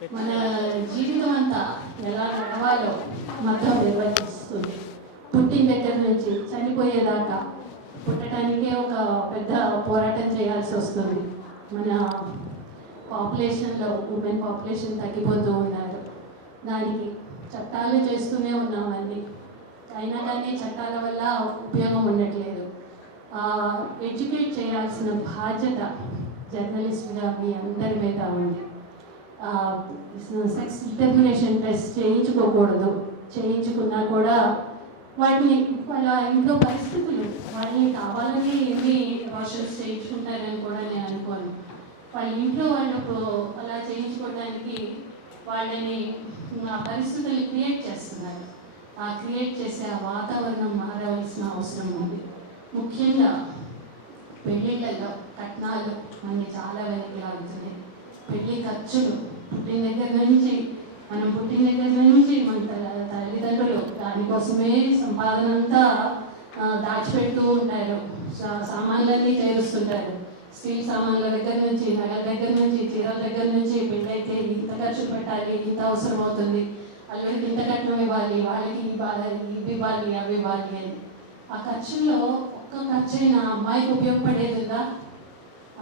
మన జీవితం అంతా ఎలా నడవాలో మతం నిర్వహిస్తుంది. పుట్టిన దగ్గర నుంచి చనిపోయేదాకా పుట్టడానికే ఒక పెద్ద పోరాటం చేయాల్సి వస్తుంది. మన పాపులేషన్లో ఉమెన్ పాపులేషన్ తగ్గిపోతూ ఉన్నారు. దానికి చట్టాలు చేస్తూనే ఉన్నామండి. అయినా కానీ చట్టాల వల్ల ఉపయోగం ఉండట్లేదు. ఎడ్యుకేట్ చేయాల్సిన బాధ్యత జర్నలిస్ట్గా మీ అందరి మీద ఉంది. సెక్స్ డిటర్మినేషన్ టెస్ట్ చేయించుకోకూడదు. చేయించుకున్నా కూడా వాటిని వాళ్ళ ఇంట్లో పరిస్థితులు వాళ్ళని కావాలని ఏమి వాషన్స్ చేయించుకుంటారని కూడా నేను అనుకోను. వాళ్ళ ఇంట్లో వాళ్ళకు అలా చేయించుకోవడానికి వాళ్ళని పరిస్థితులు క్రియేట్ చేస్తున్నారు. ఆ క్రియేట్ చేసే ఆ వాతావరణం మారవలసిన అవసరం ఉంది. ముఖ్యంగా పెళ్ళిళ్ళలో కట్నాలు మనకి చాలా వెనక్కి లాగుతున్నాయి. పెళ్ళి ఖర్చులు పుట్టిన దగ్గర నుంచి మన తల్లిదండ్రులు దానికోసమే సంపాదన అంతా దాచిపెడుతూ ఉంటారు. సామాన్లన్నీ చేరుస్తుంటారు. స్టీల్ సామాన్ల దగ్గర నుంచి, నగల దగ్గర నుంచి, చీరల దగ్గర నుంచి పెళ్ళి అయితే ఇంత ఖర్చు పెట్టాలి, ఇంత అవసరం అవుతుంది, అల్లుడికి ఇంత కట్నం ఇవ్వాలి, వాళ్ళకి ఇవి ఇవ్వాలి, అవి ఇవ్వాలి అని. ఆ ఖర్చుల్లో ఒక్క ఖర్చు అయినా అమ్మాయికి ఉపయోగపడేది ఉందా?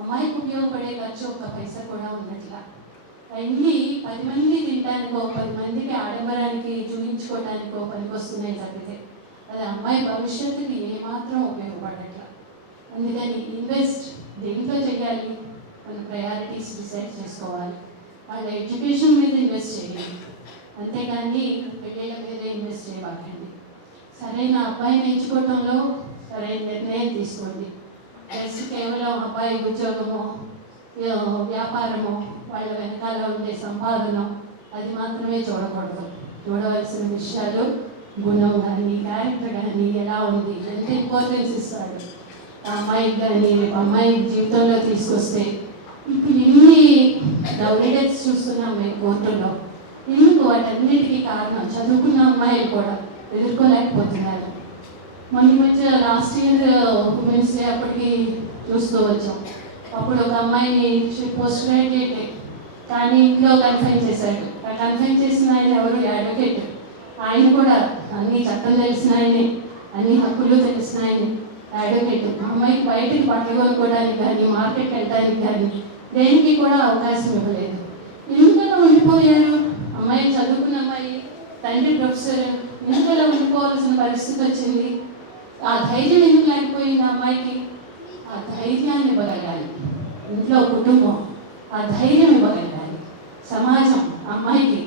అమ్మాయికి ఉపయోగపడే ఖర్చు ఒక్క పైసా కూడా ఉన్నట్లా. అవన్నీ 10 మంది తినడానికో 10 మందికి ఆడంబరానికి చూపించుకోవడానికో పనికొస్తున్నాయి తప్పితే అది అమ్మాయి భవిష్యత్తుకి ఏమాత్రం ఉపయోగపడట్లా. అందుకని ఇన్వెస్ట్ దేంట్లో చేయాలి? మన ప్రయారిటీస్ డిసైడ్ చేసుకోవాలి. వాళ్ళ ఎడ్యుకేషన్ మీద ఇన్వెస్ట్ చేయాలి, అంతేగాని పెళ్ళిళ్ళ మీద ఇన్వెస్ట్ చేయబాకండి. సరైన అబ్బాయిని ఎంచుకోవడంలో సరైన నిర్ణయం తీసుకోండి. జస్ట్ కేవలం అబ్బాయి ఉద్యోగమో వ్యాపారమో వాళ్ళ వెనకాల ఉండే సంపాదన అది మాత్రమే చూడకూడదు. చూడవలసిన విషయాలు గుణం కానీ, క్యారెక్టర్ కానీ ఎలా ఉంది, ఎంత ఇంపార్టెన్స్ ఇస్తాడు అమ్మాయికి కానీ, అమ్మాయి జీవితంలో తీసుకొస్తే. ఇప్పుడు ఇన్ని డౌరీ డెత్స్ చూస్తున్నాం మేము కోర్టుల్లో. ఎందుకు? వాటన్నిటికీ కారణం చదువుకున్న అమ్మాయిలు కూడా ఎదుర్కోలేకపోతున్నారు. మొన్న మధ్య లాస్ట్ ఇయర్ ఉమెన్స్ డే అప్పటికి చూస్తూ వచ్చాం. అప్పుడు ఒక అమ్మాయిని పోస్ట్ గ్రాడ్యుయేట్ కానీ ఇంట్లో కన్ఫైన్ చేశాడు. ఆ కన్ఫైన్ చేసిన ఆయన ఎవరు? అడ్వకేట్. ఆయన కూడా అన్ని చట్టం తెలిసిన ఆయనే, అన్ని హక్కులు తెలిసిన ఆయనే అడ్వకేట్. అమ్మాయికి బయటకు బట్టలు కొనుక్కోవడానికి కానీ, మార్కెట్కి వెళ్ళడానికి కానీ దేనికి కూడా అవకాశం ఇవ్వలేదు. ఎందుకలా ఉండిపోయారు? అమ్మాయి చదువుకున్న అమ్మాయి, తండ్రి ప్రొఫెసర్, ఎందుకలా ఉండిపోవాల్సిన పరిస్థితి వచ్చింది? ఆ ధైర్యం ఎందుకు లేకపోయింది అమ్మాయికి? ఆ ధైర్యాన్ని ఇవ్వగలగాలి ఇంట్లో కుటుంబం, ఆ ధైర్యం ఇవ్వగలగాలి సమాజం. అమ్మాయికి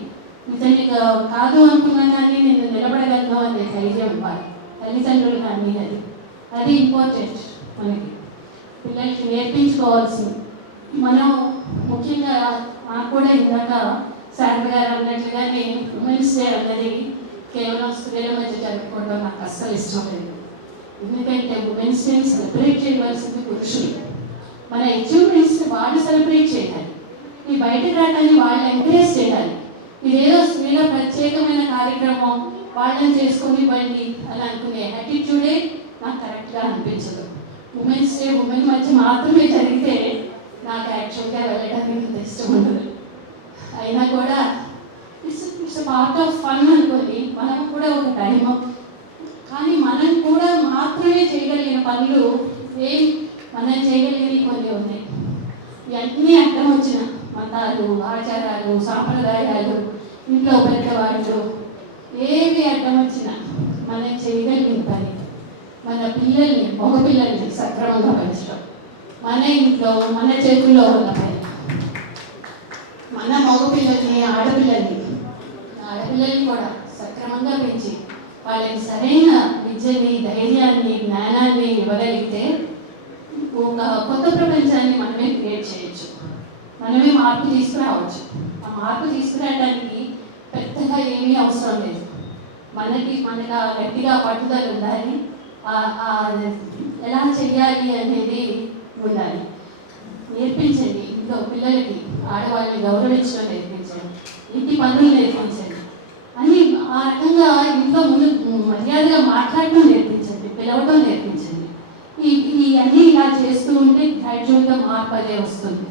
ఇతన్ని కాదు అనుకున్నా కానీ నేను నిలబడగలను అనే ధైర్యం ఇవ్వాలి తల్లిదండ్రులు కానీ. అది ఇంపార్టెంట్. మనకి పిల్లలకి నేర్పించుకోవాల్సింది. మనం ముఖ్యంగా నాకు కూడా ఇందాక శారద గారు అన్నట్లుగానే ఉమెన్స్ డే అన్నది కేవలం స్త్రీల మధ్య జరుపుకోవడం నాకు అస్సలు ఇష్టం లేదు. ఎందుకంటే ఉమెన్స్ డే సెలబ్రేట్ చేయవలసింది పురుషులు. మన అచీవ్మెంట్స్ని వాళ్ళు సెలబ్రేట్ చేయాలి, ఈ బయటకు రావడాన్ని వాళ్ళు ఎంకరేజ్ చేయాలి. ఇదేదో స్త్రీల ప్రత్యేకమైన కార్యక్రమం వాళ్ళని చేసుకొని బండి అని అనుకునే యాటిట్యూడే నాకు కరెక్ట్గా అనిపించదు. ఉమెన్స్ డే ఉమెన్ మధ్య మాత్రమే జరిగితే నాకు యాక్చువల్గా వెళ్ళడానికి ఇంత ఇష్టం ఉండదు. అయినా కూడా ఇట్స్ పార్ట్ ఆఫ్ ఫన్ అనుకోని మనం కూడా ఒక టైం, కానీ మనం కూడా మాత్రమే చేయగలిగిన పనులు మనం చేయగలిగినవి కొన్ని ఉన్నాయి. ఇవన్నీ అడ్డం వచ్చిన మతాలు, ఆచారాలు, సాంప్రదాయాలు, ఇంట్లో పెద్దవాళ్ళు ఏవి అడ్డం వచ్చినా మనం చేయగలిగిన పని మన పిల్లల్ని, మగపిల్లల్ని సక్రమంగా పెంచడం మన ఇంట్లో మన చేతుల్లో ఉన్న పని. మన మగపిల్లల్ని, ఆడపిల్లల్ని కూడా సక్రమంగా పెంచి వాళ్ళకి సరైన విద్యని, ధైర్యాన్ని, జ్ఞానాన్ని ఇవ్వగలిగితే ఒక కొత్త ప్రపంచాన్ని మనమే క్రియేట్ చేయొచ్చు, మనమే మార్పు తీసుకురావచ్చు. ఆ మార్పు తీసుకురావడానికి పెద్దగా ఏమీ అవసరం లేదు. మనకి గట్టిగా పట్టుదల ఉండాలి, ఎలా చెయ్యాలి అనేది ఉండాలి. నేర్పించండి ఇంట్లో పిల్లలకి, ఆడవాళ్ళని గౌరవించడం నేర్పించండి, ఇంటి పనులు నేర్పించండి అని. ఆ రకంగా ఇంట్లో ముందు మర్యాదగా మాట్లాడటం నేర్పించండి, పిలవటం నేర్పించండి. ఇవన్నీ ఇలా చేస్తూ ఉంటే గ్రాడ్యువల్గా మార్పు అదే వస్తుంది.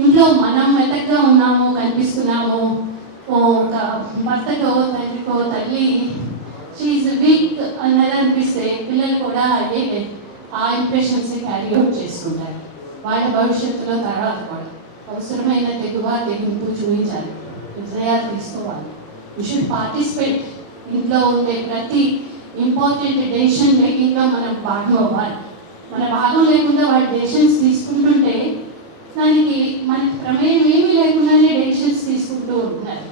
ఇంట్లో మనం మెత్తగా ఉన్నాము, కనిపిస్తున్నాము, ఒక భర్తకో తండ్రికో తల్లి షీఈ్ వీక్ అన్నది అనిపిస్తే పిల్లలు కూడా అదే ఆ ఇంప్రెషన్స్ క్యారీ అవుట్ చేసుకుంటారు. వాళ్ళ భవిష్యత్తులో తర్వాత కూడా అవసరమైన తెగింపు చూపించాలి, నిర్ణయాలు తీసుకోవాలి. You should participate. ఇంట్లో ఉండే ప్రతి ఇంపార్టెంట్ డెసిషన్ మేకింగ్లో మనం భాగం అవ్వాలి. మన భాగం లేకుండా వాళ్ళు డెసిషన్స్ తీసుకుంటుంటే దానికి మనకి ప్రమేయం ఏమీ లేకుండానే డెసిషన్స్ తీసుకుంటూ ఉంటున్నారు.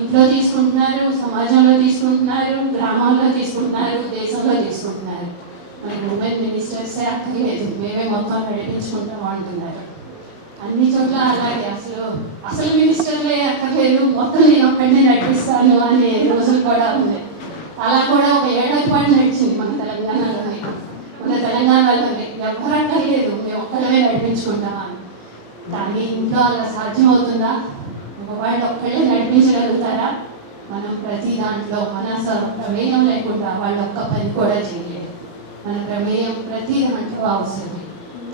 ఇంట్లో తీసుకుంటున్నారు, సమాజంలో తీసుకుంటున్నారు, గ్రామాల్లో తీసుకుంటున్నారు, దేశంలో తీసుకుంటున్నారు. మనకి ఉమెన్ మినిస్టర్సే అక్కర్లేదు, మేమే మొత్తం నడిపించుకుంటాం అంటున్నారు. అన్ని చోట్ల అలాగే అసలు మినిస్టర్లే అక్కర్లేదు, మొత్తం నేను ఒక్కడినే నడిపిస్తాను అనే రోజులు కూడా ఉంది. అలా కూడా ఒక ఏడాది పాటు నడిచింది మన తెలంగాణలోనే. ఎవరు అక్కర్లేదు, మేము ఒక్కడమే నడిపించుకుంటామని. కానీ ఇంట్లో అలా సాధ్యమవుతుందా? వాళ్ళు ఒక్కడే నడిపించగలుగుతారా? మనం ప్రతి దాంట్లో మన ప్రమేయం లేకుండా వాళ్ళు ఒక్క పని కూడా చేయలేదు. మన ప్రమేయం ప్రతి దాంట్లో అవసరమే.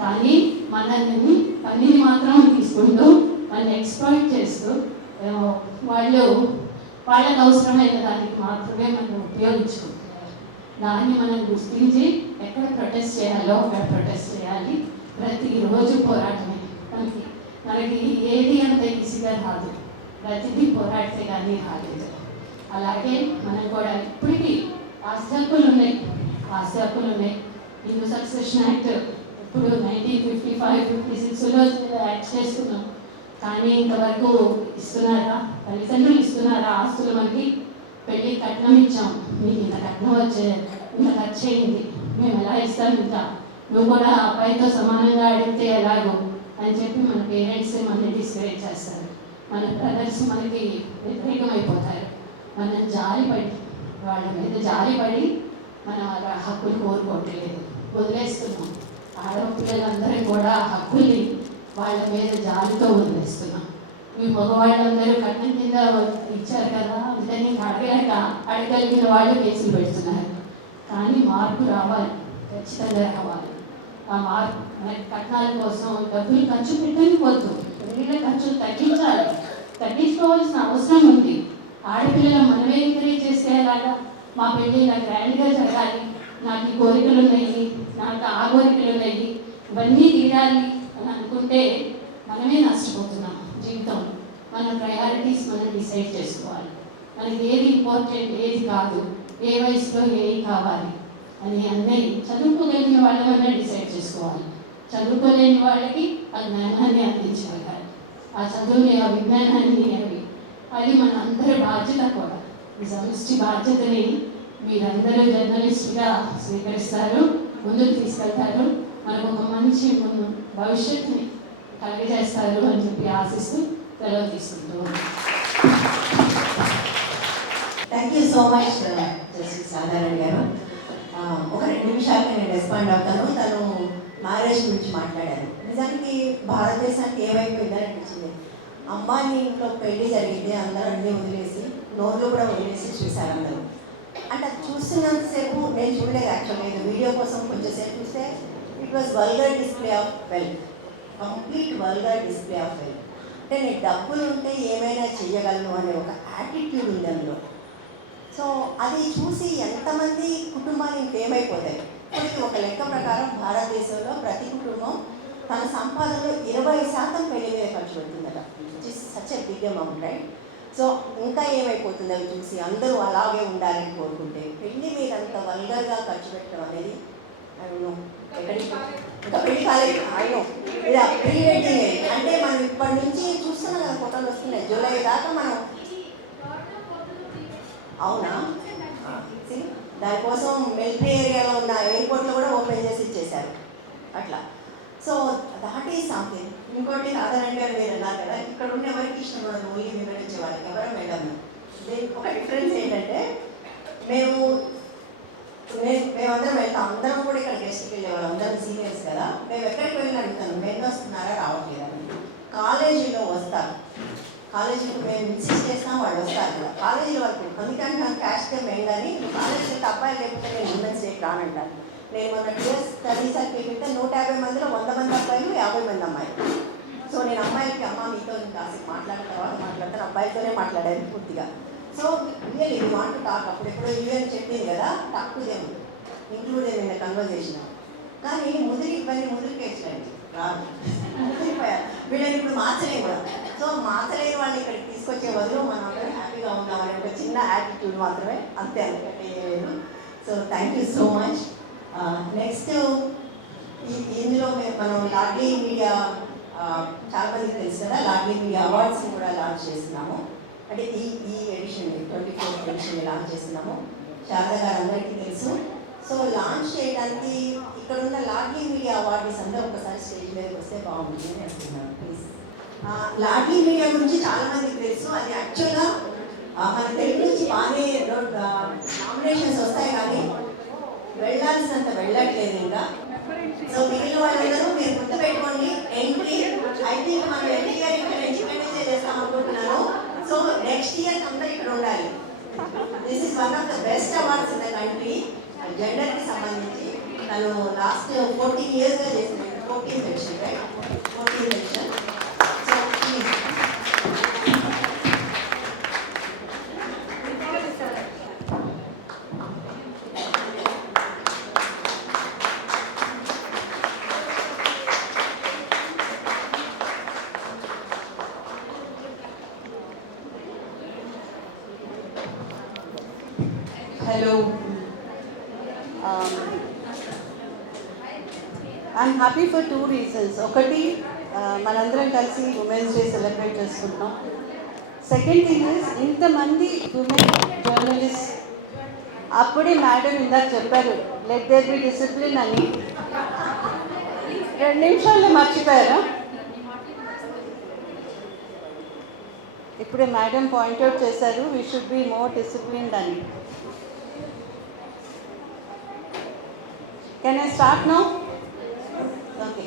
కానీ మనల్ని పనిని మాత్రం తీసుకుంటూ మనల్ని ఎక్స్‌ప్లాయిట్ చేస్తూ వాళ్ళకు అవసరమైన దానికి మాత్రమే మనం ఉపయోగించుకుంటున్నారు. దాన్ని మనం గుర్తించి ఎక్కడ ప్రొటెస్ట్ చేయాలో అక్కడ ప్రొటెస్ట్ చేయాలి. ప్రతిరోజు పోరాటమే. మనకి ఏది అంత ఈజీగా రాదు, ప్రతిదీ పోరాడితే కానీ రాలేదు. అలాగే మనం కూడా ఇప్పటికీ ఆస్తి హక్కులు ఉన్నాయి. హిందూ సక్సెషన్ యాక్ట్ ఇప్పుడు 1955-56లో యాక్ట్ చేసుకున్నాం. కానీ ఇంతవరకు ఇస్తున్నారా? తల్లిదండ్రులు ఇస్తున్నారా ఆస్తులు? మనకి పెళ్ళి కట్నం ఇచ్చాం, మీకు ఇంత కట్నం ఇంత ఖర్చు అయింది, మేము ఎలా ఇస్తాం, ఇంకా నువ్వు కూడా అబ్బాయితో సమానంగా అడిగితే ఎలాగో అని చెప్పి మన పేరెంట్స్ మనల్ని డిస్కరేజ్ చేస్తారు. మన బ్రదర్స్ మనకి వ్యతిరేకం అయిపోతారు. మనం వాళ్ళ మీద జాలిపడి మనం హక్కులు కోరుకోవట్లేదు, వదిలేస్తున్నాం. ఆడపిల్లలందరూ కూడా హక్కుల్ని వాళ్ళ మీద జాలితో వదిలేస్తున్నాం. మీ మగవాళ్ళందరూ కట్నం కింద ఇచ్చారు కదా, అంటే నీకు అడగలిగిన వాళ్ళు కేసులు పెడుతున్నారు. కానీ మార్పు రావాలి, ఖచ్చితంగా రావాలి. ఆ మార్పు మనకి కట్నాల కోసం డబ్బులు ఖర్చు పెట్టకపోద్దు, పెళ్ళిళ్ళ ఖర్చులు తగ్గించుకోవాల్సిన అవసరం ఉంది. ఆడపిల్లలు మనమే ఎంకరేజ్ చేస్తే ఎలాగా? మా పెళ్ళి నాకు గ్రాండ్గా జరగాలి, నాకు ఈ కోరికలు ఉన్నాయి, నాకు ఆ కోరికలు ఉన్నాయి, ఇవన్నీ తీరాలి అని అనుకుంటే మనమే నష్టపోతున్నాం జీవితంలో. మన ప్రయారిటీస్ మనం డిసైడ్ చేసుకోవాలి. మనకి ఏది ఇంపార్టెంట్, ఏది కాదు, ఏ వయసులో ఏది కావాలి అని అన్నీ చదువుకోగలిగిన వాళ్ళమన్నా డిసైడ్ చేసుకోవాలి. చదువుకోలేని వాళ్ళకి ఆ జ్ఞానాన్ని అందించగలగాలి. ఆ చదువుని, ఆ విజ్ఞానాన్ని అది మన అందరి బాధ్యత కూడా. ఈ సమిష్టి బాధ్యతని మీరందరూ జర్నలిస్టుగా స్వీకరిస్తారు, ముందుకు తీసుకెళ్తారు, మనకు ఒక మంచి భవిష్యత్తుని కలిగజేస్తారు అని చెప్పి ఆశిస్తూ సెలవు తీసుకుంటూ ఉన్నాను. Thank you so much justice Radharani గారు. ఒక 2 నిమిషాలకి నేను రెస్పాండ్ అవుతాను. తను మ్యారేజ్ గురించి మాట్లాడారు. నిజానికి భారతదేశానికి ఏమైపోయిందని అనిపించింది. అమ్మాయి ఇంట్లో పెళ్లి జరిగితే అందరూ అన్నీ వదిలేసి, నోర్లు కూడా వదిలేసి చూశారు అందరూ. అంటే అది చూస్తున్నంతసేపు నేను చూడలేదు యాక్చువల్గా, వీడియో కోసం కొంచెంసేపు చూస్తే it was vulgar display of wealth, complete vulgar display of wealth. అంటే నేను డబ్బులు ఉంటే ఏమైనా చెయ్యగలను అనే ఒక యాటిట్యూడ్ ఉంది అందులో. సో అది చూసి ఎంతమంది కుటుంబాలు ఇంకేమైపోతాయి. ఇప్పటికీ ఒక లెక్క ప్రకారం భారతదేశంలో ప్రతి కుటుంబం తన సంపాదనలో 20% పెళ్లి మీద ఖర్చు పెడుతుందట. Which is such a big amount, right? So ఇంకా ఏమైపోతుంది అవి చూసి అందరూ అలాగే ఉండాలని కోరుకుంటే పెళ్లి మీద అంత వల్గర్గా ఖర్చు పెట్టడం అనేది అయినో ఎక్కడికి ఇంకా పెళ్లి కాలేదు. అయినో ఇలా ప్రీ వెడ్డింగ్ అంటే మనం ఇప్పటి నుంచి చూస్తున్నాం కదా, ఫోటోలు వస్తున్నాయి. జూలై దాకా మనం అవునా దానికోసం మిలిటరీ ఏరియాలో ఉన్న ఎయిర్పోర్ట్లో కూడా ఓపెన్ చేసి ఇచ్చేశారు అట్లా. So that is something. ఇంకోటి రాధారాణి గారు మీరు అన్నారు కదా, ఇక్కడ ఉన్న ఎవరికి ఇష్టం ఉండదు, ఓన్లీ వివరించే వాళ్ళకి ఎవరు వెళ్ళము. ఒక డిఫరెన్స్ ఏంటంటే మేమందరం వెళ్తాం, అందరం కూడా ఇక్కడ గెస్ట్కి వెళ్ళేవాళ్ళం, అందరం సీనియర్స్ కదా. మేము ఎక్కడికి వెళ్ళి అడుగుతాను, మెన్ వస్తున్నారా రావట్లేదని. కాలేజీలో వస్తారు, కాలేజీకి మేము ఇన్సిస్ట్ చేస్తాం, వాళ్ళు వస్తారు కూడా కాలేజీల వరకు. అందుకని నాకు క్యాష్గా మెయిన్ కానీ కాలేజీకి అబ్బాయిలు లేకపోతే నేను ఉమెన్స్ డేకి రానంటాను. నేను మొన్న టీఎస్ స్టడీ సర్టిఫికేట్ 150 మందిలో 100 మంది అబ్బాయిలు, 50 మంది అమ్మాయిలు. సో నేను అమ్మాయిలకి అమ్మ మీతో కాసేపు మాట్లాడిన తర్వాత మాట్లాడతాను, అబ్బాయిలతోనే మాట్లాడాను పూర్తిగా. సో రియల్ ఇది వాంట్ టు టాక్, అప్పుడెప్పుడో యూఎన్ చెప్పింది కదా, talk to them, include in the conversation. కానీ ఇవన్నీ ముదిరికేసినండి రాదు, ముదిరిపోయారు. వీళ్ళని ఇప్పుడు మార్చలేము కూడా. సో మార్చలేని వాళ్ళని ఇక్కడికి తీసుకొచ్చే బదులు మనం అందరం హ్యాపీగా ఉందామని ఒక చిన్న యాటిట్యూడ్ మాత్రమే, అంతే, అందుకంటే లేదు. So thank you so much. Next ఇందులో మనం లాడ్లీ మీడియా, చాలా మందికి తెలుసు కదా, లాడ్లీ మీడియా అవార్డ్స్ని కూడా లాంచ్ చేస్తున్నాము. అంటే ఈ ఎడిషన్ 24th ఎడిషన్ లాంచ్ చేస్తున్నాము. శారద గారు అందరికీ తెలుసు. సో లాంచ్ చేయడానికి ఇక్కడ ఉన్న లాడ్లీ మీడియా అవార్డ్స్ అందరూ ఒకసారి స్టేజ్ మీదకి వస్తే బాగుంటుంది అని అనుకున్నాను, ప్లీజ్. లాడ్లీ మీడియా గురించి చాలా మందికి తెలుసు. అది యాక్చువల్గా మన తెలుగు నుంచి బాగానే నామినేషన్స్ వస్తాయి, కానీ వెళ్ళాల్సినంత వెళ్ళట్లేదు ఇంకా. సో మిగిలిన వాళ్ళందరూ మీరు గుర్తుపెట్టుకోండి, ఎంట్రీ ఐ థింక్ మనం ఎవ్రీ ఇయర్ ఇక్కడ ఇండిపెండెన్స్ చేస్తాం అనుకుంటున్నాను. సో నెక్స్ట్ ఇయర్ అందరూ ఇక్కడ ఉండాలి. This is one of the best awards in the country, జెండర్కి సంబంధించి. తను లాస్ట్ 14 yearsగా చేసింది, 14th edition, రైట్, 14th edition. So please. Hello. I'm happy for 2 reasons. ఒకటి, మనందరం కలిసి ఉమెన్స్ డే సెలబ్రేట్ చేసుకుంటున్నాం. సెకండ్ థింగ్ ఇస్, ఇంతమంది ఉమెన్ జర్నలిస్ట్, అప్పుడే మేడం ఇందాక చెప్పారు లెట్ దేర్ బి డిసిప్లిన్ అని. 2 నిమిషాల్లో మర్చిపోయారా? ఇప్పుడే మేడం పాయింట్అవుట్ చేశారు, we should be more disciplined అని. Can I start now? Okay.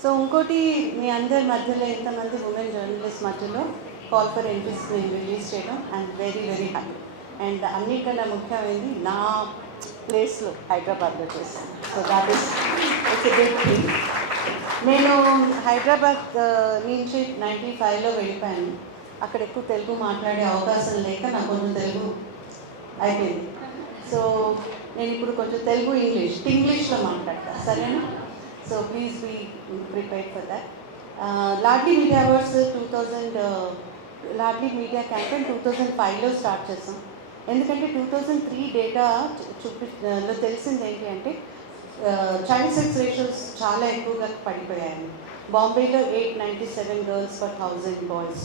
So ఇంకోటి, మీ అందరి మధ్యలో ఎంతమంది ఉమెన్ జర్నలిస్ట్ మధ్యలో కాల్ ఫర్ ఎంట్రీస్ నేను రిలీజ్ చేయడం I'm very very happy. And అన్నిటికన్నా ముఖ్యమైనది నా ప్లేస్లో హైదరాబాద్లో చేశాను. So that is it's a big thing. నేను హైదరాబాద్ నుంచి 95లో వెళ్ళిపోయాను. అక్కడ ఎక్కువ తెలుగు మాట్లాడే అవకాశం లేక నాకు కొంచెం తెలుగు అయిపోయింది. సో నేను ఇప్పుడు కొంచెం తెలుగు ఇంగ్లీష్లో మాట్లాడతా, సరేనా? So please be prepared for that. Laadli media awards 2000 Laadli media campaign 2005లో స్టార్ట్ చేసాం. ఎందుకంటే 2003 డేటా లో తెలిసింది ఏంటి అంటే చైల్డ్ సెక్స్ రేషియోస్ చాలా ఎక్కువగా పడిపోయాయి. బాంబేలో 897 girls per 1000 boys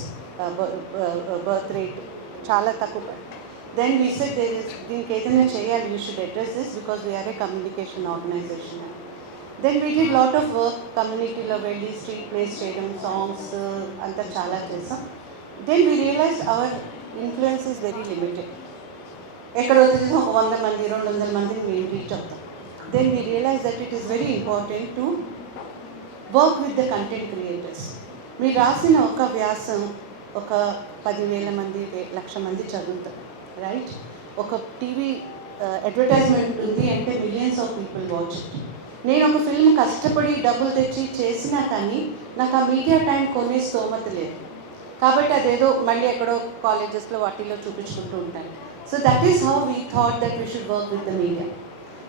birth rate చాలా తక్కువ. Then we said దీనికి ఏదైనా చేయాలి, we should address this because we are a communication organization. Then we did lot of work, కమ్యూనిటీలో వెళ్ళి స్ట్రీట్ ప్లేస్ చేయడం, సాంగ్స్ అంతా చాలా చేసాం. Then we realized our influence is very limited. ఎక్కడ వచ్చేసి 100 మంది 200 మందిని మేము రీచ్ అవుతాం. Then we realized that it is very important to work with the content creators. మీరు రాసిన ఒక వ్యాసం ఒక 10,000 మంది 1,00,000 మంది చదువుతారు, రైట్? ఒక టీవీ అడ్వర్టైజ్మెంట్ ఉంది అంటే millions of people watch it. నేను ఒక ఫిల్మ్ కష్టపడి డబ్బులు తెచ్చి చేసినా కానీ నాకు ఆ మీడియా టైం కొనే స్తోమత లేదు. కాబట్టి అదేదో మళ్ళీ ఎక్కడో కాలేజెస్లో వాటిల్లో చూపించుకుంటూ ఉంటాను. So that is how we thought that we should work with the media.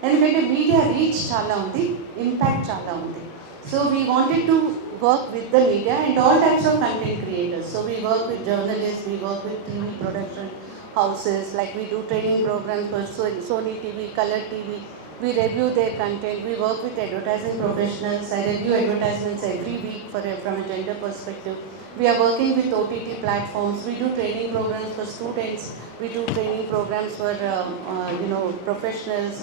ఎందుకంటే మీడియా రీచ్ చాలా ఉంది, ఇంపాక్ట్ చాలా ఉంది. So we wanted to work with the media and all types of content creators. So we work with journalists, we work with TV production houses, like we do training programs for Sony TV, Color TV. We review their content. We work with advertising professionals. I review advertisements every week from a gender perspective. We are working with OTT platforms. We do training programs for students. We do training programs for professionals.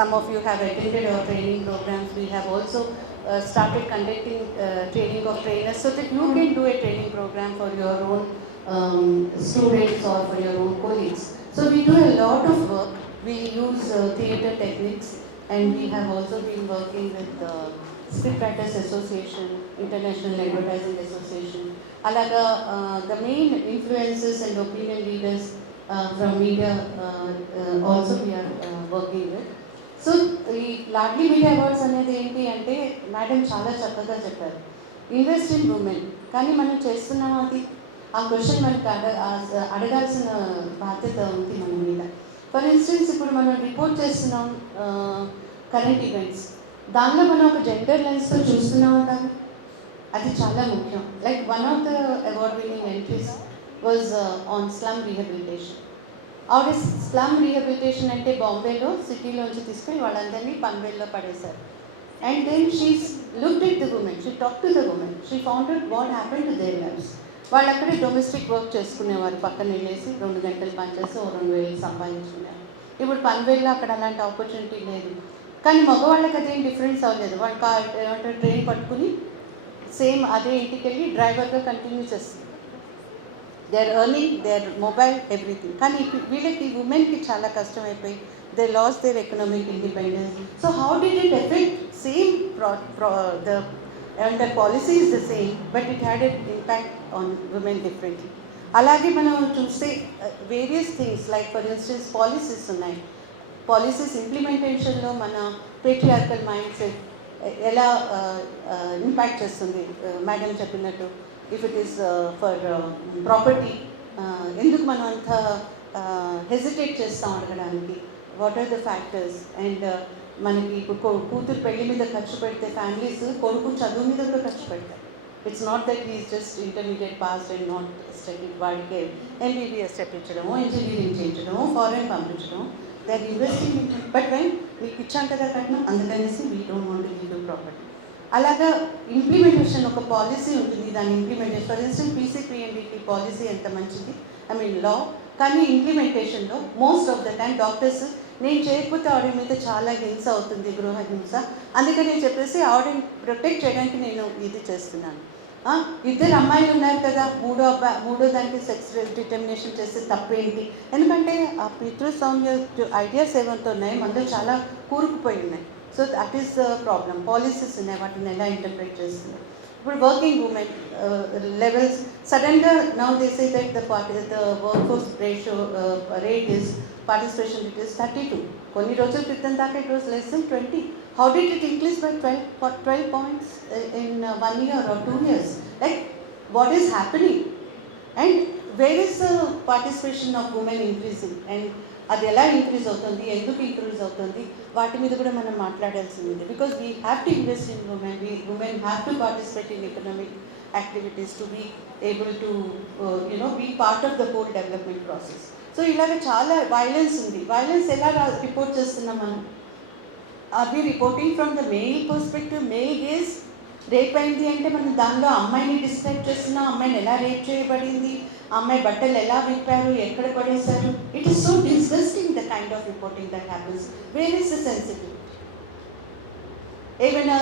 Some of you have attended our training programs. We have also started conducting training of trainers so that you can do a training program for your own students or for your own colleagues. So we do a lot of work. We use theatre techniques, and we have also been working with the Scriptwriters Association, International Advertising Association. Alaga, the main influencers and opinion leaders from media also we are working with. So ఈ loudly media awards అనేది ఏంటి అంటే madam చాలా చక్కగా చెప్పారు. Invest in women. కానీ మనం చేస్తున్నాం అది? ఆ క్వశ్చన్ మనకి అడగాల్సిన బాధ్యత ఉంది మన మీద. ఫర్ ఇన్స్టెన్స్ ఇప్పుడు మనం రిపోర్ట్ చేస్తున్నాం కరెంట్ ఈవెంట్స్, దానిలో మనం ఒక జెండర్ లెన్స్తో చూస్తున్నాం అంటారు. అది చాలా ముఖ్యం. Like one of the award winning entries was on slum rehabilitation. ఆవిడ స్లమ్ రీహబిలిటేషన్ అంటే బాంబేలో సిటీలోంచి తీసుకుని వాళ్ళందరినీ పన్వేల్లో పడేశారు. And then she looked at the women, she talk to the women, she found out what happen to their lifes. వాళ్ళు అక్కడే డొమెస్టిక్ వర్క్ చేసుకునేవారు, పక్కన వెళ్ళేసి 2 గంటలు పనిచేసి 2,000 సంపాదించుకున్నారు. ఇప్పుడు పన్వేల్లో అక్కడ అలాంటి ఆపర్చునిటీ లేదు. కానీ మగవాళ్ళకి అదేం డిఫరెన్స్ అవ్వలేదు. వాళ్ళు ఏమంటారు, ట్రైన్ పట్టుకుని సేమ్ అదే ఇంటికి వెళ్ళి డ్రైవర్గా కంటిన్యూ చేస్తుంది. They are earning, they are mobile, everything. కానీ వీళ్ళకి ఉమెన్కి చాలా కష్టం అయిపోయి they loss their economic independence. So how did it affect? Same the policy is the same, but it had a impact on women differently. అలాగే మనం చూస్తే various things like for instance policies ఉన్నాయి. పాలసీస్ ఇంప్లిమెంటేషన్లో మన patriarchal mindset ఎలా impact చేస్తుంది. Madam చెప్పినట్టు if it is for property, ఎందుకు మనం అంత హెజిటేట్ చేస్తాం అడగడానికి? What are the factors? And మనకి ఇప్పుడు కూతురు పెళ్లి మీద ఖర్చు పెడితే ఫ్యామిలీస్ కొడుకు చదువు మీద కూడా ఖర్చు పెడతారు. It's not that is just intermediate pass and not study. వాడికి ఎంబీబీఎస్ చెప్పించడము, ఇంజనీరింగ్ చేయించడము, ఫారెన్ పంపించడం, they are investing. But when మీకు ఇచ్చాం కదా కట్నం, అందుకనేసి we don't want to give you property. అలాగా ఇంప్లిమెంటేషన్, ఒక పాలసీ ఉంటుంది, దాని implementation. For instance PCPNDT policy ఎంత మంచిది, ఐ మీన్ లా, కానీ ఇంప్లిమెంటేషన్లో most of the time doctors నేను చేయకపోతే ఆవిడ మీద చాలా హింస అవుతుంది, గృహ హింస, అందుకని చెప్పేసి ఆవిడని ప్రొటెక్ట్ చేయడానికి నేను ఇది చేస్తున్నాను. 2 అమ్మాయిలు ఉన్నారు కదా, మూడో దానికి సెక్స్ డిటర్మినేషన్ చేస్తే తప్పేంటి? ఎందుకంటే ఆ పితృస్వామ్య ఐడియాస్ ఏమంతా ఉన్నాయి మనలో చాలా కూరుకుపోయి ఉన్నాయి. So that is the problem. Policies ఉన్నాయి, వాటిని ఎలా ఇంటర్ప్రిట్ చేస్తుంది. ఇప్పుడు వర్కింగ్ ఉమెన్ లెవెల్స్ సడన్గా now they say that the work force ratio rate is participation rate is 32. కొన్ని రోజుల క్రితం దాకా it was less than 20. How did it increase by 12 points in 1 year or 2 years? Like, what is happening? And where is the participation of women increasing? And అది ఎలా increase అవుతుంది, ఎందుకు increase అవుతుంది, వాటి మీద కూడా మనం మాట్లాడాల్సింది. Because we have to invest in women have to participate in economic activities to be able to be part of the whole development process. So ఇలాగ చాలా వైలెన్స్ ఉంది. వైలెన్స్ ఎలా రిపోర్ట్ చేస్తున్నాం మనం? Are be reporting from the male perspective, male gaze? Rape అయింది అంటే మనం దానిలో అమ్మాయిని డిస్క్రైబ్ చేస్తున్నాం, అమ్మాయిని ఎలా రేప్ చేయబడింది, అమ్మాయి బట్టలు ఎలా విప్పారు, ఎక్కడ పడేశారు. It is so disgusting the kind of reporting that happens. Where is the sensitivity? ఏమైనా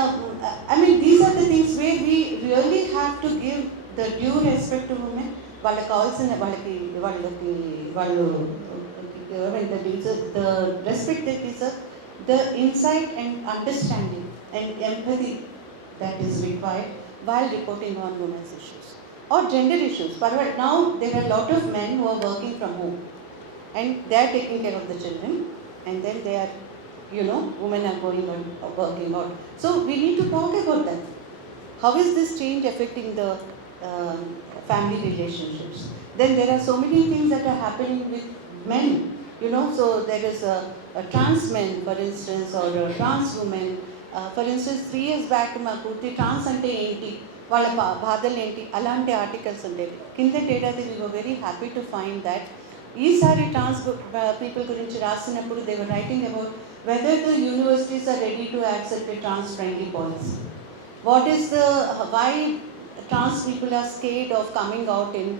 I mean these are the things where we really have to give the due respect to women. వాళ్ళకి కావాల్సిన వాళ్ళు the respect that is the insight and understanding and empathy that is required while reporting on women's issues or gender issues. But now there are a lot of men who are working from home and they are taking care of the children, and then they are, women are going on working out. So we need to talk about that. How is this change affecting the family relationships? Then there are so many things that are happening with men. So there is a trans men, for instance, or a trans women. For instance, 3 years back మాకు ట్రాన్స్ అంటే ఏంటి, వాళ్ళ బాధలు ఏంటి, అలాంటి articles ఉండేవి. కిందటి ఏడాది we were very happy to find that ఈసారి ట్రాన్స్ పీపుల్ గురించి రాసినప్పుడు they were writing about whether the universities are ready to accept a trans friendly policy. What is why trans people are scared of coming out in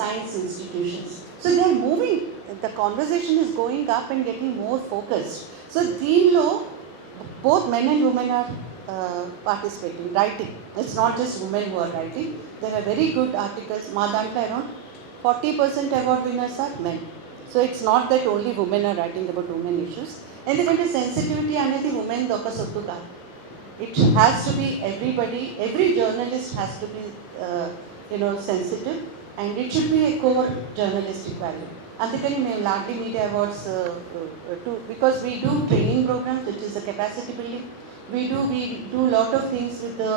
science institutions. So they are moving. The conversation is going up and getting more focused. So దీనిలో both men and women are participating, writing. It's not just women who are writing. There are very good articles. మా దాంట్లో around 40% award winners are men. So it's not that only women are writing about women issues. ఎందుకంటే sensitivity అనేది women దొక్క సొత్తు కాదు. It has to be everybody, every journalist has to be sensitive, and it should be a core journalistic value. అందుకని మేము లాంటి media awards because we do training programs, which is a capacity building. We do lot of things with the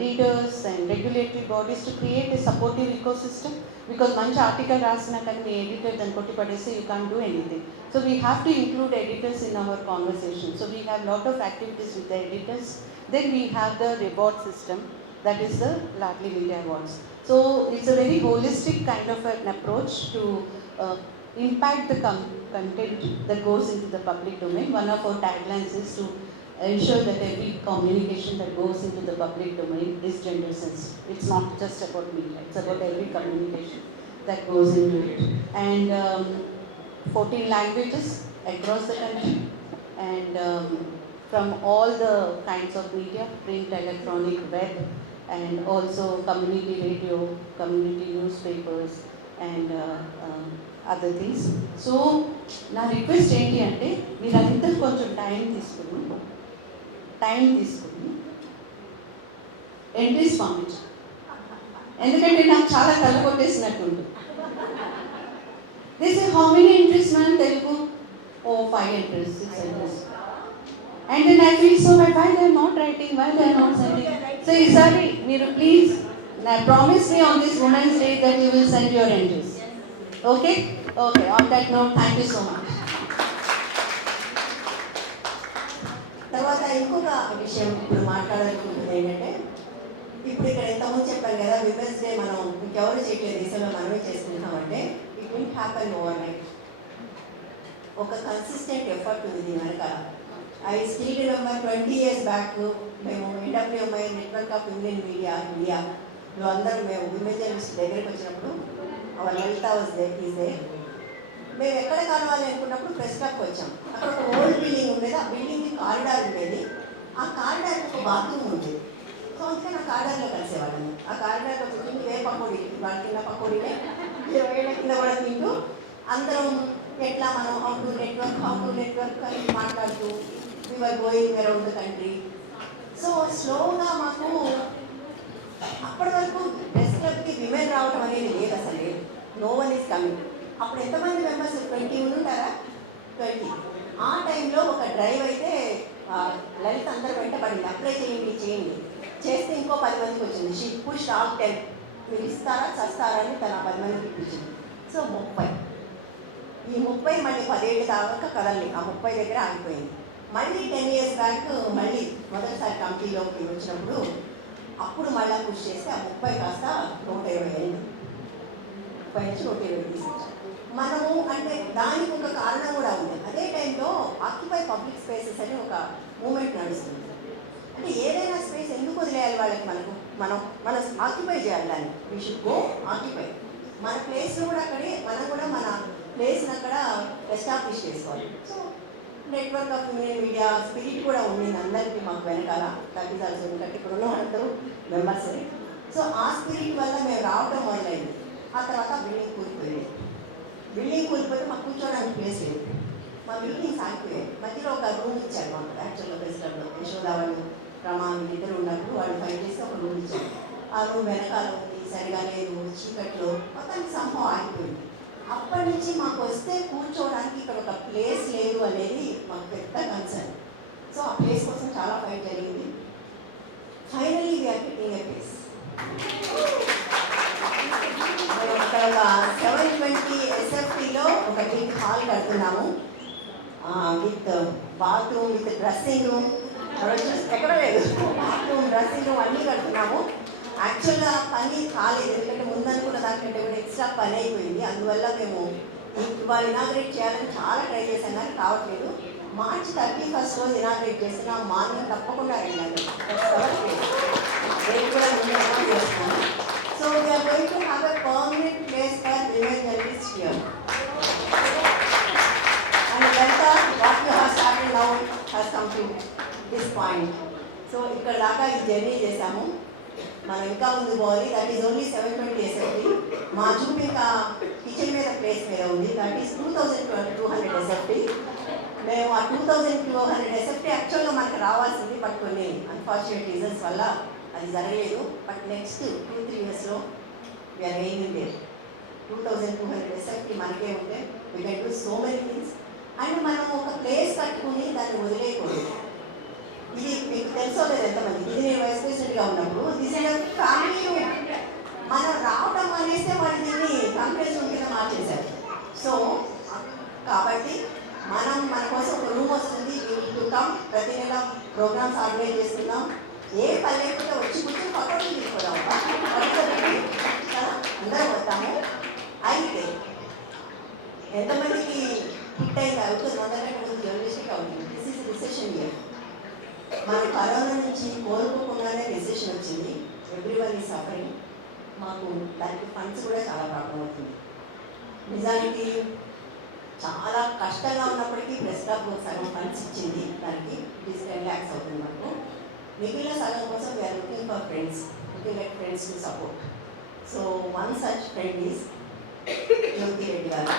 leaders and regulatory bodies to create a supportive ecosystem, because manchi article rasina kanni editor dan kotti padese you can't do anything. So we have to include editors in our conversation. So we have lot of activities with the editors. Then we have the reward system, that is the Ladli Media Awards. So it's a very holistic kind of an approach to impact the content that goes into the public domain. One of our taglines is to ensure that every communication that goes into the public domain is gender sensitive. It's not just about media, it's about every communication that goes into it. And 14 languages across the country, and from all the kinds of media, print, electronic, web, and also community radio, community newspapers, and other things. So నా request ఏంటి అంటే మీరందరూ కొంచెం time తీసుకుని entries పంపించండి, ఎందుకంటే నాకు చాలా కళ్ళు కొట్టేసినట్టు ఉంటుంది. They say, how many entries, ma'am? Telugu? Oh, 5 entries, 6 entries. And then I feel so bad. Why they are not writing? Why they are not sending? So, sorry, Meeru, please, promise me on this Women's Day that you will send your entries. Okay? Okay, on that note, thank you so much. తర్వాత ఇంకొక విషయం ఇప్పుడు మాట్లాడాలనుకుంటుంది ఏంటంటే, ఇప్పుడు ఇక్కడ ఎంతమంది చెప్పాను కదా, విమెన్స్ డే మనం ఇంకెవరు చేయట్లేదు, దేశంలో మనమే చేసుకుంటామంటే it will happen overnight. ఒక కన్సిస్టెంట్ ఎఫర్ట్ ఉంది దీని వెనకాల. I still remember 20 years back మేము NWMI నెట్వర్క్ ఆఫ్ ఇండియన్ ఇండియాలో అందరూ మేము విమెన్ జర్నలిస్ట్ దగ్గరికి వచ్చినప్పుడు our Lalitha was they is they. మేము ఎక్కడ కలవాలి అనుకున్నప్పుడు ప్రెస్ క్లబ్కి వచ్చాం. అక్కడ ఒక ఓల్డ్ బిల్డింగ్ ఉండేది, ఆ బిల్డింగ్కి కారిడార్ ఉండేది, ఆ కారిడార్కి ఒక బాత్రూమ్ ఉండేది. సో అందుకని ఆ కారిడార్లో కలిసేవాళ్ళని. ఆ కారిడార్లో కూర్చొని ఇవే పకోడీ, వాళ్ళ కింద పకోడీనే 20 ఏళ్ళ కింద కూడా తింటూ అందరం ఎట్లా మనం హౌ టు నెట్వర్క్ అని మాట్లాడుతూ we were going around the country. So స్లోగా మాకు అప్పటి వరకు ప్రెస్ క్లబ్కి విమెన్ రావడం అనేది లేదు, అసలు లేదు. No one is coming. అప్పుడు ఎంతమంది మెంబర్స్ 20 ఉంటారా? 20. ఆ టైంలో ఒక డ్రైవ్ అయితే లలిత అందరూ వెంటబడింది, అప్లై చేయండి చేస్తే ఇంకో 10 మందికి వచ్చింది. షీ పుష్ ఆఫ్ 10, మీరు ఇస్తారా చస్తారా అని తన 10 మందికి ఇప్పించింది. సో 30. ఈ 30 మళ్ళీ 10 ఏళ్ళు దాకా కదలి, ఆ 30 దగ్గర ఆగిపోయింది. మళ్ళీ 10 years బ్యాక్ మళ్ళీ మొదటిసారి కమిటీలోకి వచ్చినప్పుడు అప్పుడు మళ్ళీ పుష్ చేస్తే ఆ 30 కాస్త 120 అయింది. 30 నుంచి 120 తీసుకొచ్చాం మనము. అంటే దానికి ఒక కారణం కూడా ఉంది. అదే టైంలో ఆక్యుపై పబ్లిక్ స్పేసెస్ అని ఒక మూమెంట్ నడుస్తుంది. అంటే ఏదైనా స్పేస్ ఎందుకు వదిలేయాలి వాళ్ళకి, మనం ఆక్యుపై చేయాలి దాన్ని. We should go occupy. మన ప్లేస్లో కూడా అక్కడే మనం కూడా మన ప్లేస్ని అక్కడ ఎస్టాబ్లిష్ చేసుకోవాలి. So network of Indian media spirit కూడా ఉండింది అందరికీ మాకు వెనకాల. దట్ ఈస్ ఆల్సో, ఎందుకంటే ఇప్పుడు ఉన్న అందరూ మెంబర్స్. సో ఆ స్పిరిట్ వల్ల మేము రావడం మొదలైంది. ఆ తర్వాత బిల్డింగ్ కూలిపోతే మాకు కూర్చోడానికి ప్లేస్ లేదు, మా బిల్డింగ్స్ ఆగిపోయాయి. మధ్యలో ఒక రూమ్ ఇచ్చారు మాకు. యాక్చువల్గా ప్రెసిడెంట్లో యశోదావాళ్ళు రమా ఇద్దరు ఉన్నప్పుడు వాళ్ళు ఫైట్ చేసి ఒక రూమ్ ఇచ్చారు. ఆ రూమ్ వెనకాల ఉంది, సరిగా లేదు, చీకట్లో మొత్తానికి సంభవం ఆగిపోయింది. అప్పటి నుంచి మాకు వస్తే కూర్చోవడానికి ఇక్కడ ఒక ప్లేస్ లేదు అనేది మాకు పెద్ద కన్సర్న్. సో ఆ ప్లేస్ కోసం చాలా ఫైట్ జరిగింది. Finally we're getting a place. అక్కడ ఒక 720 SFTలో ఒక బిగ్ హాల్ కడుతున్నాము, with bathroom, with dressing room. ఎక్కడ లేదు, బాత్రూమ్, డ్రెస్సింగ్ రూమ్ అన్నీ కడుతున్నాము. యాక్చువల్గా పని కాలేదు, ఎందుకంటే ముందనుకున్న దానికంటే కూడా ఎక్స్ట్రా పని అయిపోయింది. అందువల్ల మేము ఇవాళ ఇనాగ్రేట్ చేయాలని చాలా ట్రై చేశాం, కానీ కావట్లేదు. March 31st రోజు ఇనాగ్రేట్ చేసిన మార్నింగ్ తప్పకుండా వెళ్ళాలి. So we are going to have a permanent place for women journalists here. And Lanta, what you have started now has come to this point. So ఇక్కడ దాకా ఈ జర్నీ చేశాము, మనం ఇంకా ముందు పోవాలి. That is only 720 SFT. మా చూపు ఇంకా కిచెన్ మీద ప్లేస్ మీద ఉంది. That is 2200 SFT. మేము ఆ 2200 SFT యాక్చువల్గా మనకు రావాల్సింది, బట్ కొన్ని అన్ఫార్చునేట్ రీజన్స్ వల్ల అది జరగలేదు. బట్ నెక్స్ట్ 2-3 yearsలో వీఆర్ ఎయిమింగ్ దేర్. 2200 SFT మనకే ఉంటే we can do so many things. And మనం ఒక ప్లేస్ కట్టుకుని దాన్ని వదిలేయకూడదు. ఇది మీకు తెలుసో లేదు ఎంతమంది, ఇది నేను వైస్ ప్రెసిడెంట్గా ఉన్నప్పుడు దిస్ ఇస్ ఫ్యామిలీ. మనం రావడం అనేస్తే వాళ్ళు దీన్ని కాన్ఫరెన్స్ రూమ్ కింద మార్చేశారు. సో కాబట్టి మనం మన కోసం ఒక రూమ్ వస్తుంది, టు కమ్, ప్రతి నెల ప్రోగ్రామ్స్ ఆర్గనైజ్ చేస్తున్నాం. ఏ పని లేకుండా వచ్చి కూర్చొని ఫోటోలు తీసుకురాం కదా, అందరం వస్తాము. అయితే ఎంతమందికి హిట్ అయింది అవుతుంది, అందరికంటే ముందు జర్నలిస్ట్కి అవుతుంది. This is recession year. మన కరోనా నుంచి కోరుకోకుండానే రిసెషన్ వచ్చింది. ఎవ్రీవన్ ఈ సఫరింగ్. మాకు దానికి ఫండ్స్ కూడా చాలా ప్రాబ్లం అవుతుంది. నిజానికి చాలా కష్టంగా ఉన్నప్పటికీ ప్రెస్ క్లబ్ సగం ఫండ్స్ ఇచ్చింది, దానికి ప్లీజ్ 10 lakhs అవుతుంది మనకు. మిగిలిన సగం కోసం we're looking for friends, looking at friends to support. So one such friend is Jyothi Reddy garu.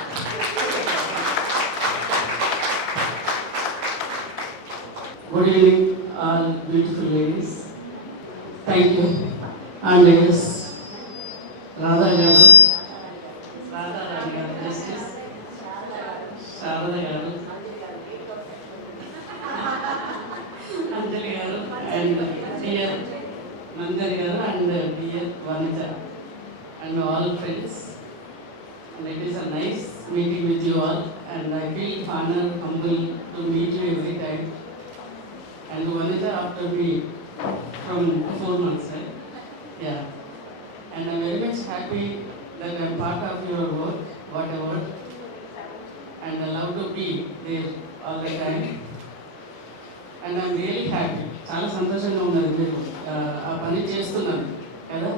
Good evening, all beautiful ladies. Thank you. And yes, Radha garu, Radha Rani garu, Justice, Sharada garu, Anjali garu, and dear Mandari garu, and dear Vanita, and all friends. And it is a nice meeting with you all, and I feel honored, humble to meet you every time. And Vanita after me from 4 months, right? Yeah. And I'm very much happy that I'm part of your work, whatever. And I love to be there all the time. And I'm really happy. చాలా సంతోషంగా ఉన్నది మీరు ఆ పని చేస్తున్నాను కదా.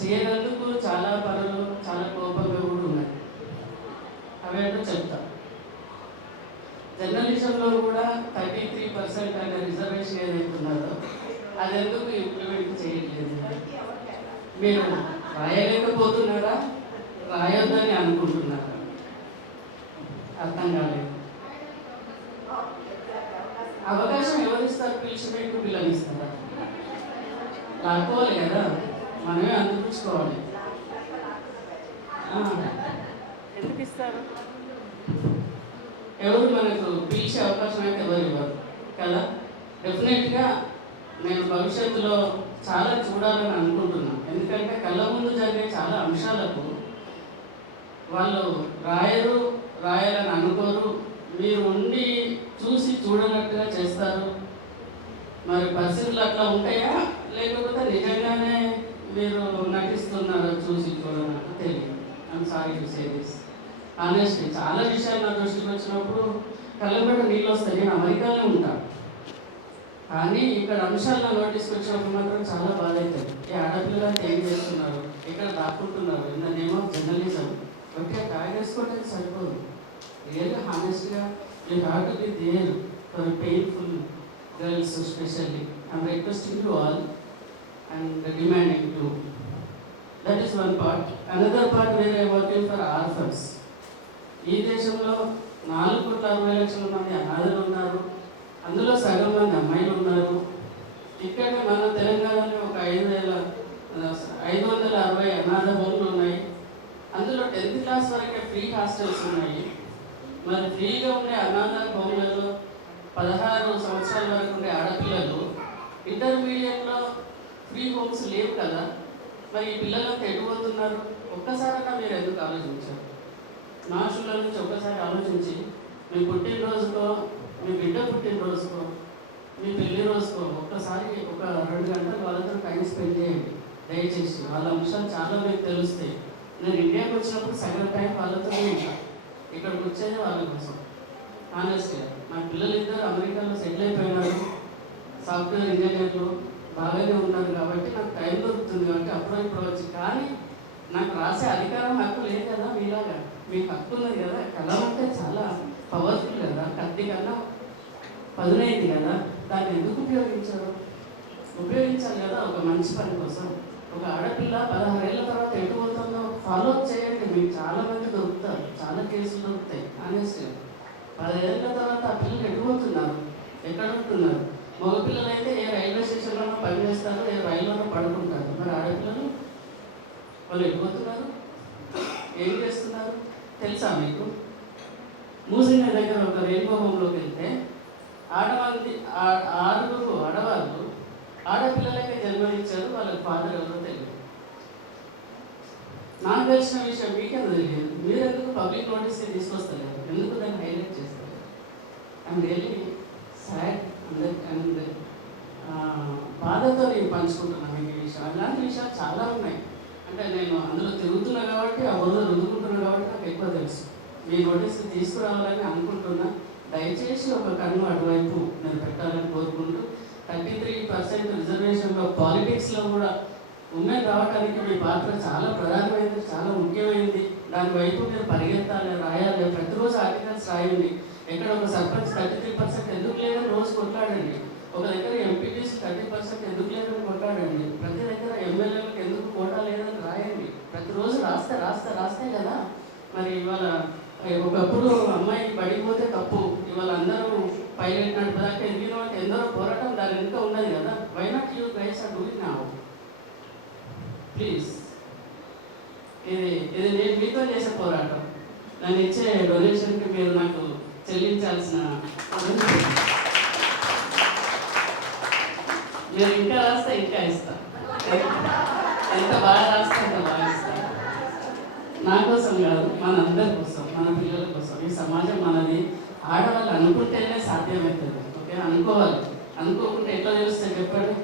చేయనందుకు చాలా పనులు, చాలా కోపంగా కూడా ఉన్నాయి. అవేంటో చెప్తా. జర్నలిజంలో కూడా 33% అనే రిజర్వేషన్ ఏదైతే ఉన్నదో అది ఎందుకు ఇంప్లిమెంట్ చేయట్లేదు? మీరు రాయలేకపోతున్నారా, రాయొద్దని అనుకుంటున్నారా? అర్థం కాలేదు. అవకాశం ఎవరిస్తారు? పిలిచిపెట్టు పిల్లనిస్తారా? లాక్కోవాలి కదా, మనమే అందిపుచ్చుకోవాలి. ఎందుకు ఇస్తారు? ఎవరు మనకు పిలిచే అవకాశం అయితే ఎవరు ఇవ్వరు కదా. డెఫినెట్గా నేను భవిష్యత్తులో చాలా చూడాలని అనుకుంటున్నాను. ఎందుకంటే కళ్ళ ముందు జరిగే చాలా అంశాలకు వాళ్ళు రాయాలని అనుకోరు. మీరు ఉండి చూసి చూడనట్టుగా చేస్తారు. మరి పరిస్థితులు అట్లా ఉంటాయా, లేకపోతే నిజంగానే మీరు నటిస్తున్నారో చూసి చూడనట్టు తెలియదు. I'm sorry to say this. Honestly చాలా విషయాలు నా దృష్టికి వచ్చినప్పుడు కళ్ళబెట్ట నీళ్ళు వస్తాయి. నేను అమెరికాలో ఉంటాను, కానీ ఇక్కడ అంశాలు నా నోటీస్కి వచ్చినప్పుడు మాత్రం చాలా బాధ అవుతుంది. ఈ ఆడపిల్లలంతా ఏం చేస్తున్నారు, ఇక్కడ దాక్కుంటున్నారు. In the name of journalism ఒకే ట్యాగ్ వేసుకోవడానికి సరిపోదు. రియల్గా హానెస్ట్గా you have to be there for painful girls specially. I'm requesting to all and demanding to. That is one part. Another part where I working for orphans. ఈ దేశంలో 4,60,00,000 మంది అనాథలు ఉన్నారు. అందులో సగం మంది అమ్మాయిలు ఉన్నారు. ఇక్కడ మన తెలంగాణలో ఒక 560 అనాథ హోమ్లు ఉన్నాయి. అందులో 10th క్లాస్ వరకే ఫ్రీ హాస్టల్స్ ఉన్నాయి. మరి ఫ్రీగా ఉండే అనాథ హోమ్లలో 16 సంవత్సరాల వరకు ఉండే ఆడపిల్లలు, ఇంటర్మీడియట్లో ఫ్రీ హోమ్స్ లేవు కదా. మరి ఈ పిల్లలంతా ఎటుపోతున్నారు? ఒక్కసారైనా మీరు ఎందుకు ఆలోచించారు? నా షూల నుంచి ఒక్కసారి ఆలోచించి మీ పుట్టినరోజుకో, మీ బిడ్డ పుట్టినరోజుకో, మీ పెళ్లి రోజుకో ఒక్కసారి ఒక 2 గంటలు వాళ్ళతో టైం స్పెండ్ చేయండి దయచేసి. వాళ్ళ అంశాలు చాలా మీకు తెలుస్తాయి. నేను ఇండియాకి వచ్చినప్పుడు సగం టైం వాళ్ళతోనే ఉంటాను. ఇక్కడికి వచ్చేది వాళ్ళ కోసం. ఆనెస్ట్గా నా పిల్లలు ఇద్దరు అమెరికాలో సెటిల్ అయిపోయినారు, సాఫ్ట్వేర్ ఇంజనీర్లు బాగానే ఉన్నారు. కాబట్టి నాకు టైం దొరుకుతుంది కాబట్టి అప్పుడు ఇప్పుడు వచ్చి. కానీ నాకు రాసే అధికారం హక్కు లేదు కదా మీలాగా. మీకు హక్కు ఉన్నది కదా. కలం అంటే చాలా పవర్ఫుల్ కదా, కత్తి కన్నా పదునైంది కదా. దాన్ని ఎందుకు ఉపయోగించారు? ఉపయోగించాలి కదా ఒక మంచి పని కోసం. ఒక ఆడపిల్ల 16 ఏళ్ళ తర్వాత ఎటు పోతుందో ఫాలో అప్ చేయండి. మీకు చాలా మంది దొరుకుతారు, చాలా కేసులు దొరుకుతాయి. ఆనెస్ట్గా 10 ఏళ్ళ తర్వాత ఆ పిల్లలు ఎటు పోతున్నారు, ఎక్కడ ఉంటున్నారు? మగపిల్లలు అయితే ఏ రైల్వే స్టేషన్లోనో పనిచేస్తారు, ఏ రైల్లోనో పడుకుంటారు. మరి ఆడపిల్లలు వాళ్ళు ఎటు పోతున్నారు, ఏం చేస్తున్నారు తెలుసా మీకు? మూసినగర్ దగ్గర ఒక రెయిన్బో హోమ్లోకి వెళ్తే ఆరుగురు ఆడవాళ్ళు ఆడపిల్లలకే జన్మనిచ్చారు, వాళ్ళకి ఫాదర్ ఎవరో తెలియదు. నాకు తెలిసిన విషయం మీకెందుకు తెలియదు? మీరు ఎందుకు పబ్లిక్ నోటీస్కి తీసుకొస్తలేరు? ఎందుకు దాన్ని హైలైట్ చేస్తారు? ఐఎమ్ రియలీ సాడ్ అండ్ బాధతో నేను పంచుకుంటున్నాను ఈ విషయం. అలాంటి విషయాలు చాలా ఉన్నాయి. అంటే నేను అందులో తిరుగుతున్నా కాబట్టి, ఆ ఊళ్ళో రుద్దుకుంటున్నా కాబట్టి నాకు ఎక్కువ తెలుసు. మీ నోటీస్కి తీసుకురావాలని అనుకుంటున్నా. దయచేసి ఒక కన్ను అటువైపు నేను పెట్టాలని కోరుకుంటూ, 33% రిజర్వేషన్లో పాలిటిక్స్లో కూడా ఉమెన్ రావడానికి మీ పాత్ర చాలా ప్రధానమైనది, చాలా ముఖ్యమైనది. దాని వైపు మీరు పరిగెత్తాలి, రాయాలి, ప్రతిరోజు ఆర్టికల్స్ రాయండి. ఎక్కడ ఒక సర్పంచ్ 33% ఎందుకు లేదని రోజు కొట్లాడండి. ఒక దగ్గర ఎంపీటీస్ 30% ఎందుకు లేదని కొట్లాడండి. ప్రతి దగ్గర ఎమ్మెల్యేలకు ఎందుకు కోటా లేదని రాయండి. ప్రతిరోజు రాస్తే కదా. మరి ఇవాళ ఒకప్పుడు అమ్మాయి పడిపోతే తప్పు, ఇవాళ అందరూ పైలట్ నడిపేదాకా ఎదిగిన అంటే ఎందరో పోరాటం దాని వెనుక ఉన్నది కదా. Why not you guys are doing now? Please, ఇది నేను మీతో చేసే పోరాటం. నన్ను ఇచ్చే డొనేషన్కి మీరు నాకు చెల్లించాల్సిన, మీరు ఇంకా రాస్తే ఇంకా ఇస్తా, ఎంత బాగా రాస్తే అంత బాగా ఇస్తా. నా కోసం కాదు, మన అందరి కోసం, మన పిల్లల కోసం. ఈ సమాజం మనది. ఆడవాళ్ళు అనుకుంటేనే సాధ్యమవుతుంది. ఓకే, అనుకోవాలి. అనుకోకుండా ఎట్లా తెలుస్తుంది చెప్పండి?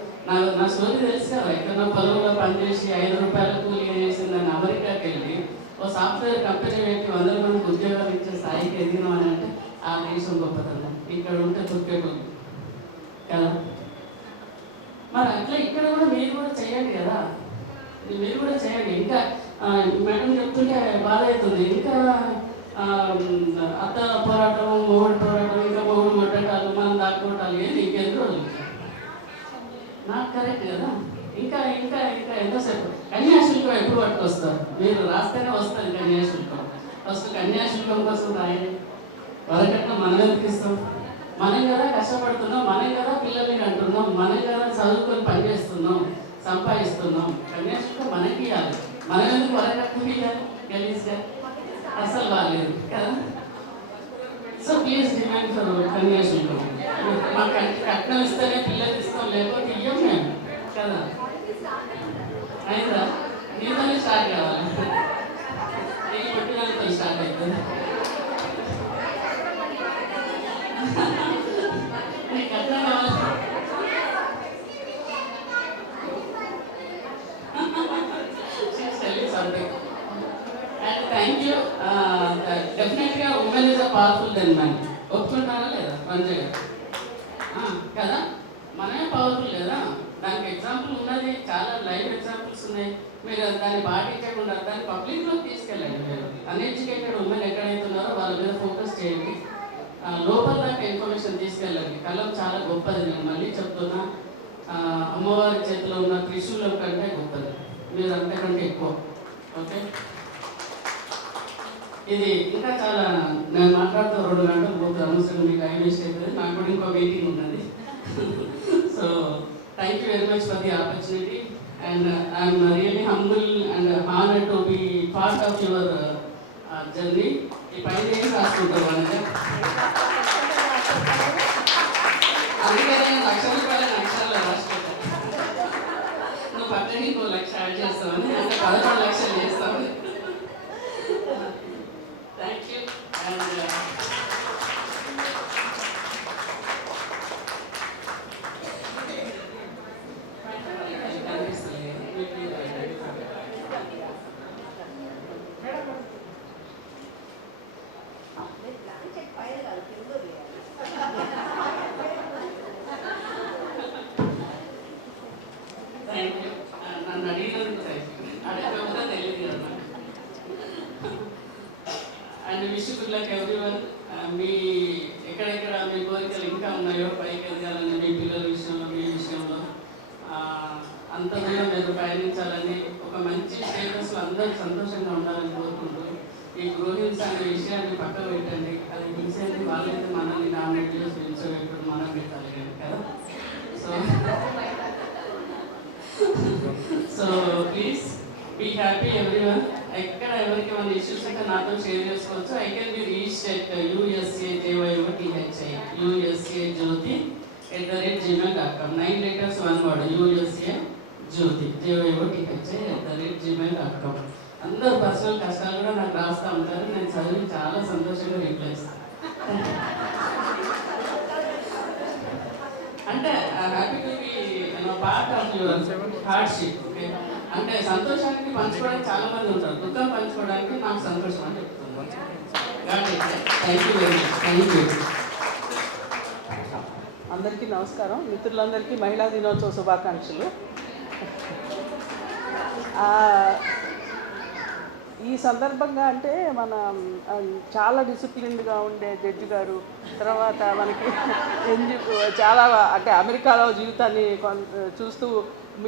నా స్టోరీ తెలుసు కదా. ఎక్కడన్నా పొలంలో పనిచేసి 5 రూపాయల కూలీగా చేసి దాన్ని అమెరికాకి వెళ్ళి ఓ సాఫ్ట్వేర్ కంపెనీ పెట్టి 100 మందికి ఉద్యోగాలు ఇచ్చే స్థాయికి ఎదిగినామని అంటే ఆ దేశం గొప్పతనం. ఇక్కడ ఉంటే తుక్కేటోళ్ళు కదా. మరి అట్లా ఇక్కడ కూడా మీరు కూడా చేయండి కదా. మీరు కూడా చేయండి. ఇంకా మేడం చెప్తుంటే బాధ అవుతుంది. ఇంకా అత్త పోరాటం, మొగుడు పోరాటం, ఇంకా మొగుడు కొట్టడాలు, మనం దాక్కోటాలు, ఏంటి ఇంకెందుకు రోజులు? నాకు కరెక్ట్ కదా. ఇంకా ఇంకా ఇంకా ఎంతసేపు? కన్యాశుల్కం ఎప్పుడు పట్టుకొస్తారు? మీరు రాస్తేనే వస్తుంది కన్యాశుల్కం. ఫస్ట్ కన్యాశుల్కం కోసం రాయండి. వరకట్నం మనం ఎందుకు ఇస్తాం? మనం కదా కష్టపడుతున్నాం, మనం కదా పిల్లల్ని అంటున్నాం, మనం కదా చదువుకొని పనిచేస్తున్నాం, సంపాదిస్తున్నాం. కన్యాశుల్కం మనకి ఇవ్వాలి. మనం ఎందుకు వరకట్నం ఇవ్వాలి గలీజ్గా? అసలు బాగాలేదు కదా. So please demand for Kanyasulkam. మాకు కట్నం ఇస్తేనే పిల్లలు ఇస్తాం, లేకపోతే ఇయ్యం మేము కదా. అయిందా? నీతోనే స్టార్ట్ కావాలి. నీకు పుట్టినతో స్టార్ట్ అవుతుంది. నీకు కట్నం కావాలి. And thank you. డెఫినెట్గా women is a powerful then man. ఒప్పుకుంటారా లేదా రంజయ్ గారు? కదా, మనమే పవర్ఫుల్ లేదా? దానికి ఎగ్జాంపుల్ ఉన్నది, చాలా లైవ్ ఎగ్జాంపుల్స్ ఉన్నాయి. మీరు దాన్ని పాటించకుండా దాన్ని పబ్లిక్లోకి తీసుకెళ్ళండి. మీరు అన్ఎడ్యుకేటెడ్ ఉమెన్ ఎక్కడైతే ఉన్నారో వాళ్ళ మీద ఫోకస్ చేయండి. లోపల దాకా ఇన్ఫర్మేషన్ తీసుకెళ్ళండి. కలం చాలా గొప్పది. నేను మళ్ళీ చెప్తున్నా, అమ్మవారి చేతిలో ఉన్న త్రిశూలం కంటే గొప్పది. మీరు అంతకంటే ఎక్కువ. ఓకే, ఇది ఇంకా చాలా నేను మాట్లాడుతూ 2 గంటలు పోతుంది. అనవసరంగా మీకు టైం వేస్ట్ అవుతుంది. నాకు కూడా ఇంకో మీటింగ్ ఉన్నది. So thank you very much for the opportunity and I'm really humble and honoured to be part of your journey. ఈ పైన ఏం రాసుకుంటారు అనగా, అందుకనే 1,00,000 రూపాయల అక్షరాలు రాసుకుంటాను. నువ్వు పక్కకి 1,00,000 యాడ్ చేస్తామని, అంటే 11 లక్షలు చేస్తామని. Thank you. And thank you. నన్ను అడిగినందుకు అడగకుండా తెలియదు కదా. And wish good luck everyone. మీ ఎక్కడెక్కడ మీ కోరికలు ఇంకా ఉన్నాయో పైకి ఎదగాలని, మీ పిల్లల విషయంలో, మీ విషయంలో అంత దూరం మీరు పయనించాలని, ఒక మంచి స్టేటస్లో అందరూ సంతోషంగా ఉండాలని కోరుకుంటూ, ఈ గృహిణ్స్ అనే విషయాన్ని పక్కన పెట్టండి. అది పిలిచేది వాళ్ళైతే మనల్ని నామినేట్ చేసి పిలిచేటప్పుడు మనం పెట్టాలి కదా. So please be happy everyone ఎక్కడ ఎవరికి మన ఇష్యూస్ ఉంటే నాతో షేర్ చేసుకోవచ్చు. I can be reached at USAJYOTHI@gmail.com. 9 letters 1 word USAJYOTHI@gmail.com. అందరు పర్సనల్ కష్టాలు కూడా నాకు రాస్తూ ఉంటారు. నేను చదివి చాలా సంతోషంగా రిప్లై ఇస్తాను. అంటే happy to be part of your hardship. Okay, అంటే సంతోషానికి పంచుకోవడానికి చాలా మంది ఉంటారు, దుఃఖం పంచుకోవడానికి నాకు సంతోషం అని చెప్తున్నాను. Thank you very much. Thank you. అందరికీ నమస్కారం. మిత్రులందరికీ మహిళా దినోత్సవ శుభాకాంక్షలు. ఈ సందర్భంగా అంటే మన చాలా డిసిప్లిన్డ్గా ఉండే జడ్జి గారు, తర్వాత మనకి చాలా అంటే అమెరికాలో జీవితాన్ని చూస్తూ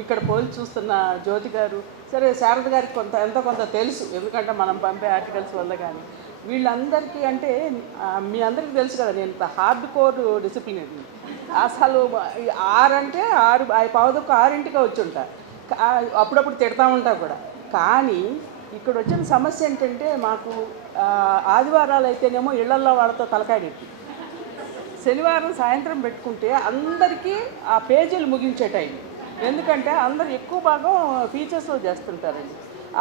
ఇక్కడ పోల్చి చూస్తున్న జ్యోతి గారు, సరే శారద గారికి ఎంతో కొంత తెలుసు, ఎందుకంటే మనం పంపే ఆర్టికల్స్ వల్ల. కానీ వీళ్ళందరికీ అంటే మీ అందరికీ తెలుసు కదా, నేను హార్డ్ కోర్ డిసిప్లిన్. అసలు 6 అంటే 6:15కి వచ్చి ఉంటా, అప్పుడప్పుడు తిడతా ఉంటా కూడా. కానీ ఇక్కడ వచ్చిన సమస్య ఏంటంటే, మాకు ఆదివారాలు అయితేనేమో ఇళ్లల్లో వాళ్ళతో తలకాయడెట్టి, శనివారం సాయంత్రం పెట్టుకుంటే అందరికీ ఆ పేజీలు ముగించే టైం. ఎందుకంటే అందరు ఎక్కువ భాగం ఫీచర్స్లో చేస్తుంటారండి.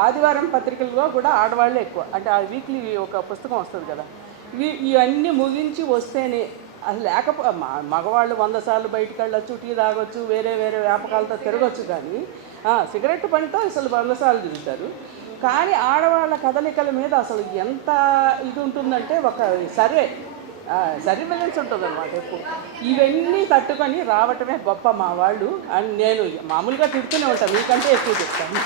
ఆదివారం పత్రికల్లో కూడా ఆడవాళ్ళే ఎక్కువ, అంటే ఆ వీక్లీ ఒక పుస్తకం వస్తుంది కదా, ఇవన్నీ ముగించి వస్తేనే. అది మగవాళ్ళు 100 సార్లు బయటకు వెళ్ళొచ్చు, టీ తాగొచ్చు, వేరే వేరే వ్యాపకాలతో తిరగచ్చు, కానీ సిగరెట్ పనితో అసలు 100 సార్లు తిరుగుతారు. కానీ ఆడవాళ్ళ కదలికల మీద అసలు ఎంత ఇది ఉంటుందంటే, ఒక సర్వేలెన్స్ ఉంటుంది అన్నమాట ఎక్కువ. ఇవన్నీ తట్టుకొని రావటమే గొప్ప మా వాళ్ళు. అండ్ నేను మామూలుగా తిడుతూనే ఉంటాను, మీకంటే ఎక్కువ చెప్తాను.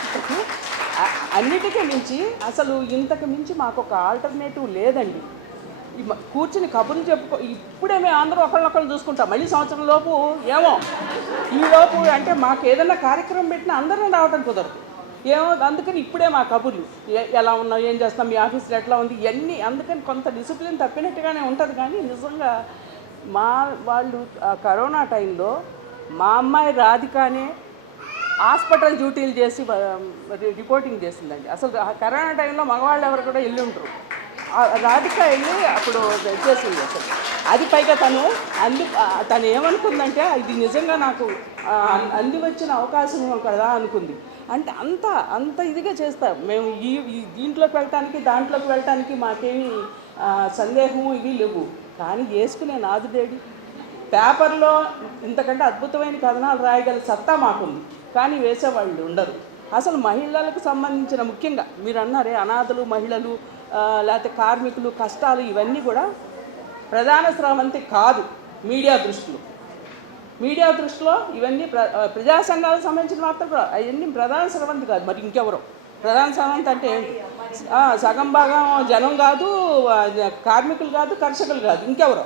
అన్నిటికీ మించి అసలు ఇంతకు మించి మాకు ఒక ఆల్టర్నేటివ్ లేదండి. కూర్చుని కబుర్లు చెప్పుకో, ఇప్పుడే మేము అందరూ ఒకళ్ళొకళ్ళు చూసుకుంటాం. మళ్ళీ సంవత్సరం లోపు ఏమో ఈలోపు అంటే మాకు ఏదైనా కార్యక్రమం పెట్టినా అందరం రావటం కుదరదు, ఏమో. అందుకని ఇప్పుడే మా కబుర్లు, ఎలా ఉన్నావు, ఏం చేస్తాం, మీ ఆఫీస్లో ఎట్లా ఉంది, ఇవన్నీ. అందుకని కొంత డిసిప్లిన్ తప్పినట్టుగానే ఉంటుంది. కానీ నిజంగా వాళ్ళు కరోనా టైంలో మా అమ్మాయి రాధికానే హాస్పిటల్ డ్యూటీలు చేసి రిపోర్టింగ్ చేసిందండి. అసలు కరోనా టైంలో మగవాళ్ళు ఎవరు కూడా వెళ్ళి ఉంటారు, రాధిక వెళ్ళి అప్పుడు చేసింది. అసలు అది పైగా తను ఏమనుకుందంటే, ఇది నిజంగా నాకు అంది వచ్చిన అవకాశం కదా అనుకుంది. అంటే అంత ఇదిగా చేస్తాం మేము. ఈ దీంట్లోకి వెళ్ళటానికి దాంట్లోకి వెళ్ళటానికి మాకేమీ సందేహం ఇవి లేవు. కానీ వేసుకునే నాదుడేడి, పేపర్లో ఇంతకంటే అద్భుతమైన కథనాలు రాయగల సత్తా మాకుంది, కానీ వేసేవాళ్ళు ఉండరు. అసలు మహిళలకు సంబంధించిన, ముఖ్యంగా మీరు అన్నారే అనాథలు, మహిళలు, లేకపోతే కార్మికులు కష్టాలు, ఇవన్నీ కూడా ప్రధాన స్రవంతి కాదు మీడియా దృష్టిలో. ఇవన్నీ ప్రజా సంఘాలకు సంబంధించిన వార్తలు కూడా అవన్నీ ప్రధాన స్రవంతి కాదు. మరి ఇంకెవరో ప్రధాన స్రవంతి అంటే ఏంటి? సగం భాగం జనం కాదు, కార్మికులు కాదు, కర్షకులు కాదు, ఇంకెవరో.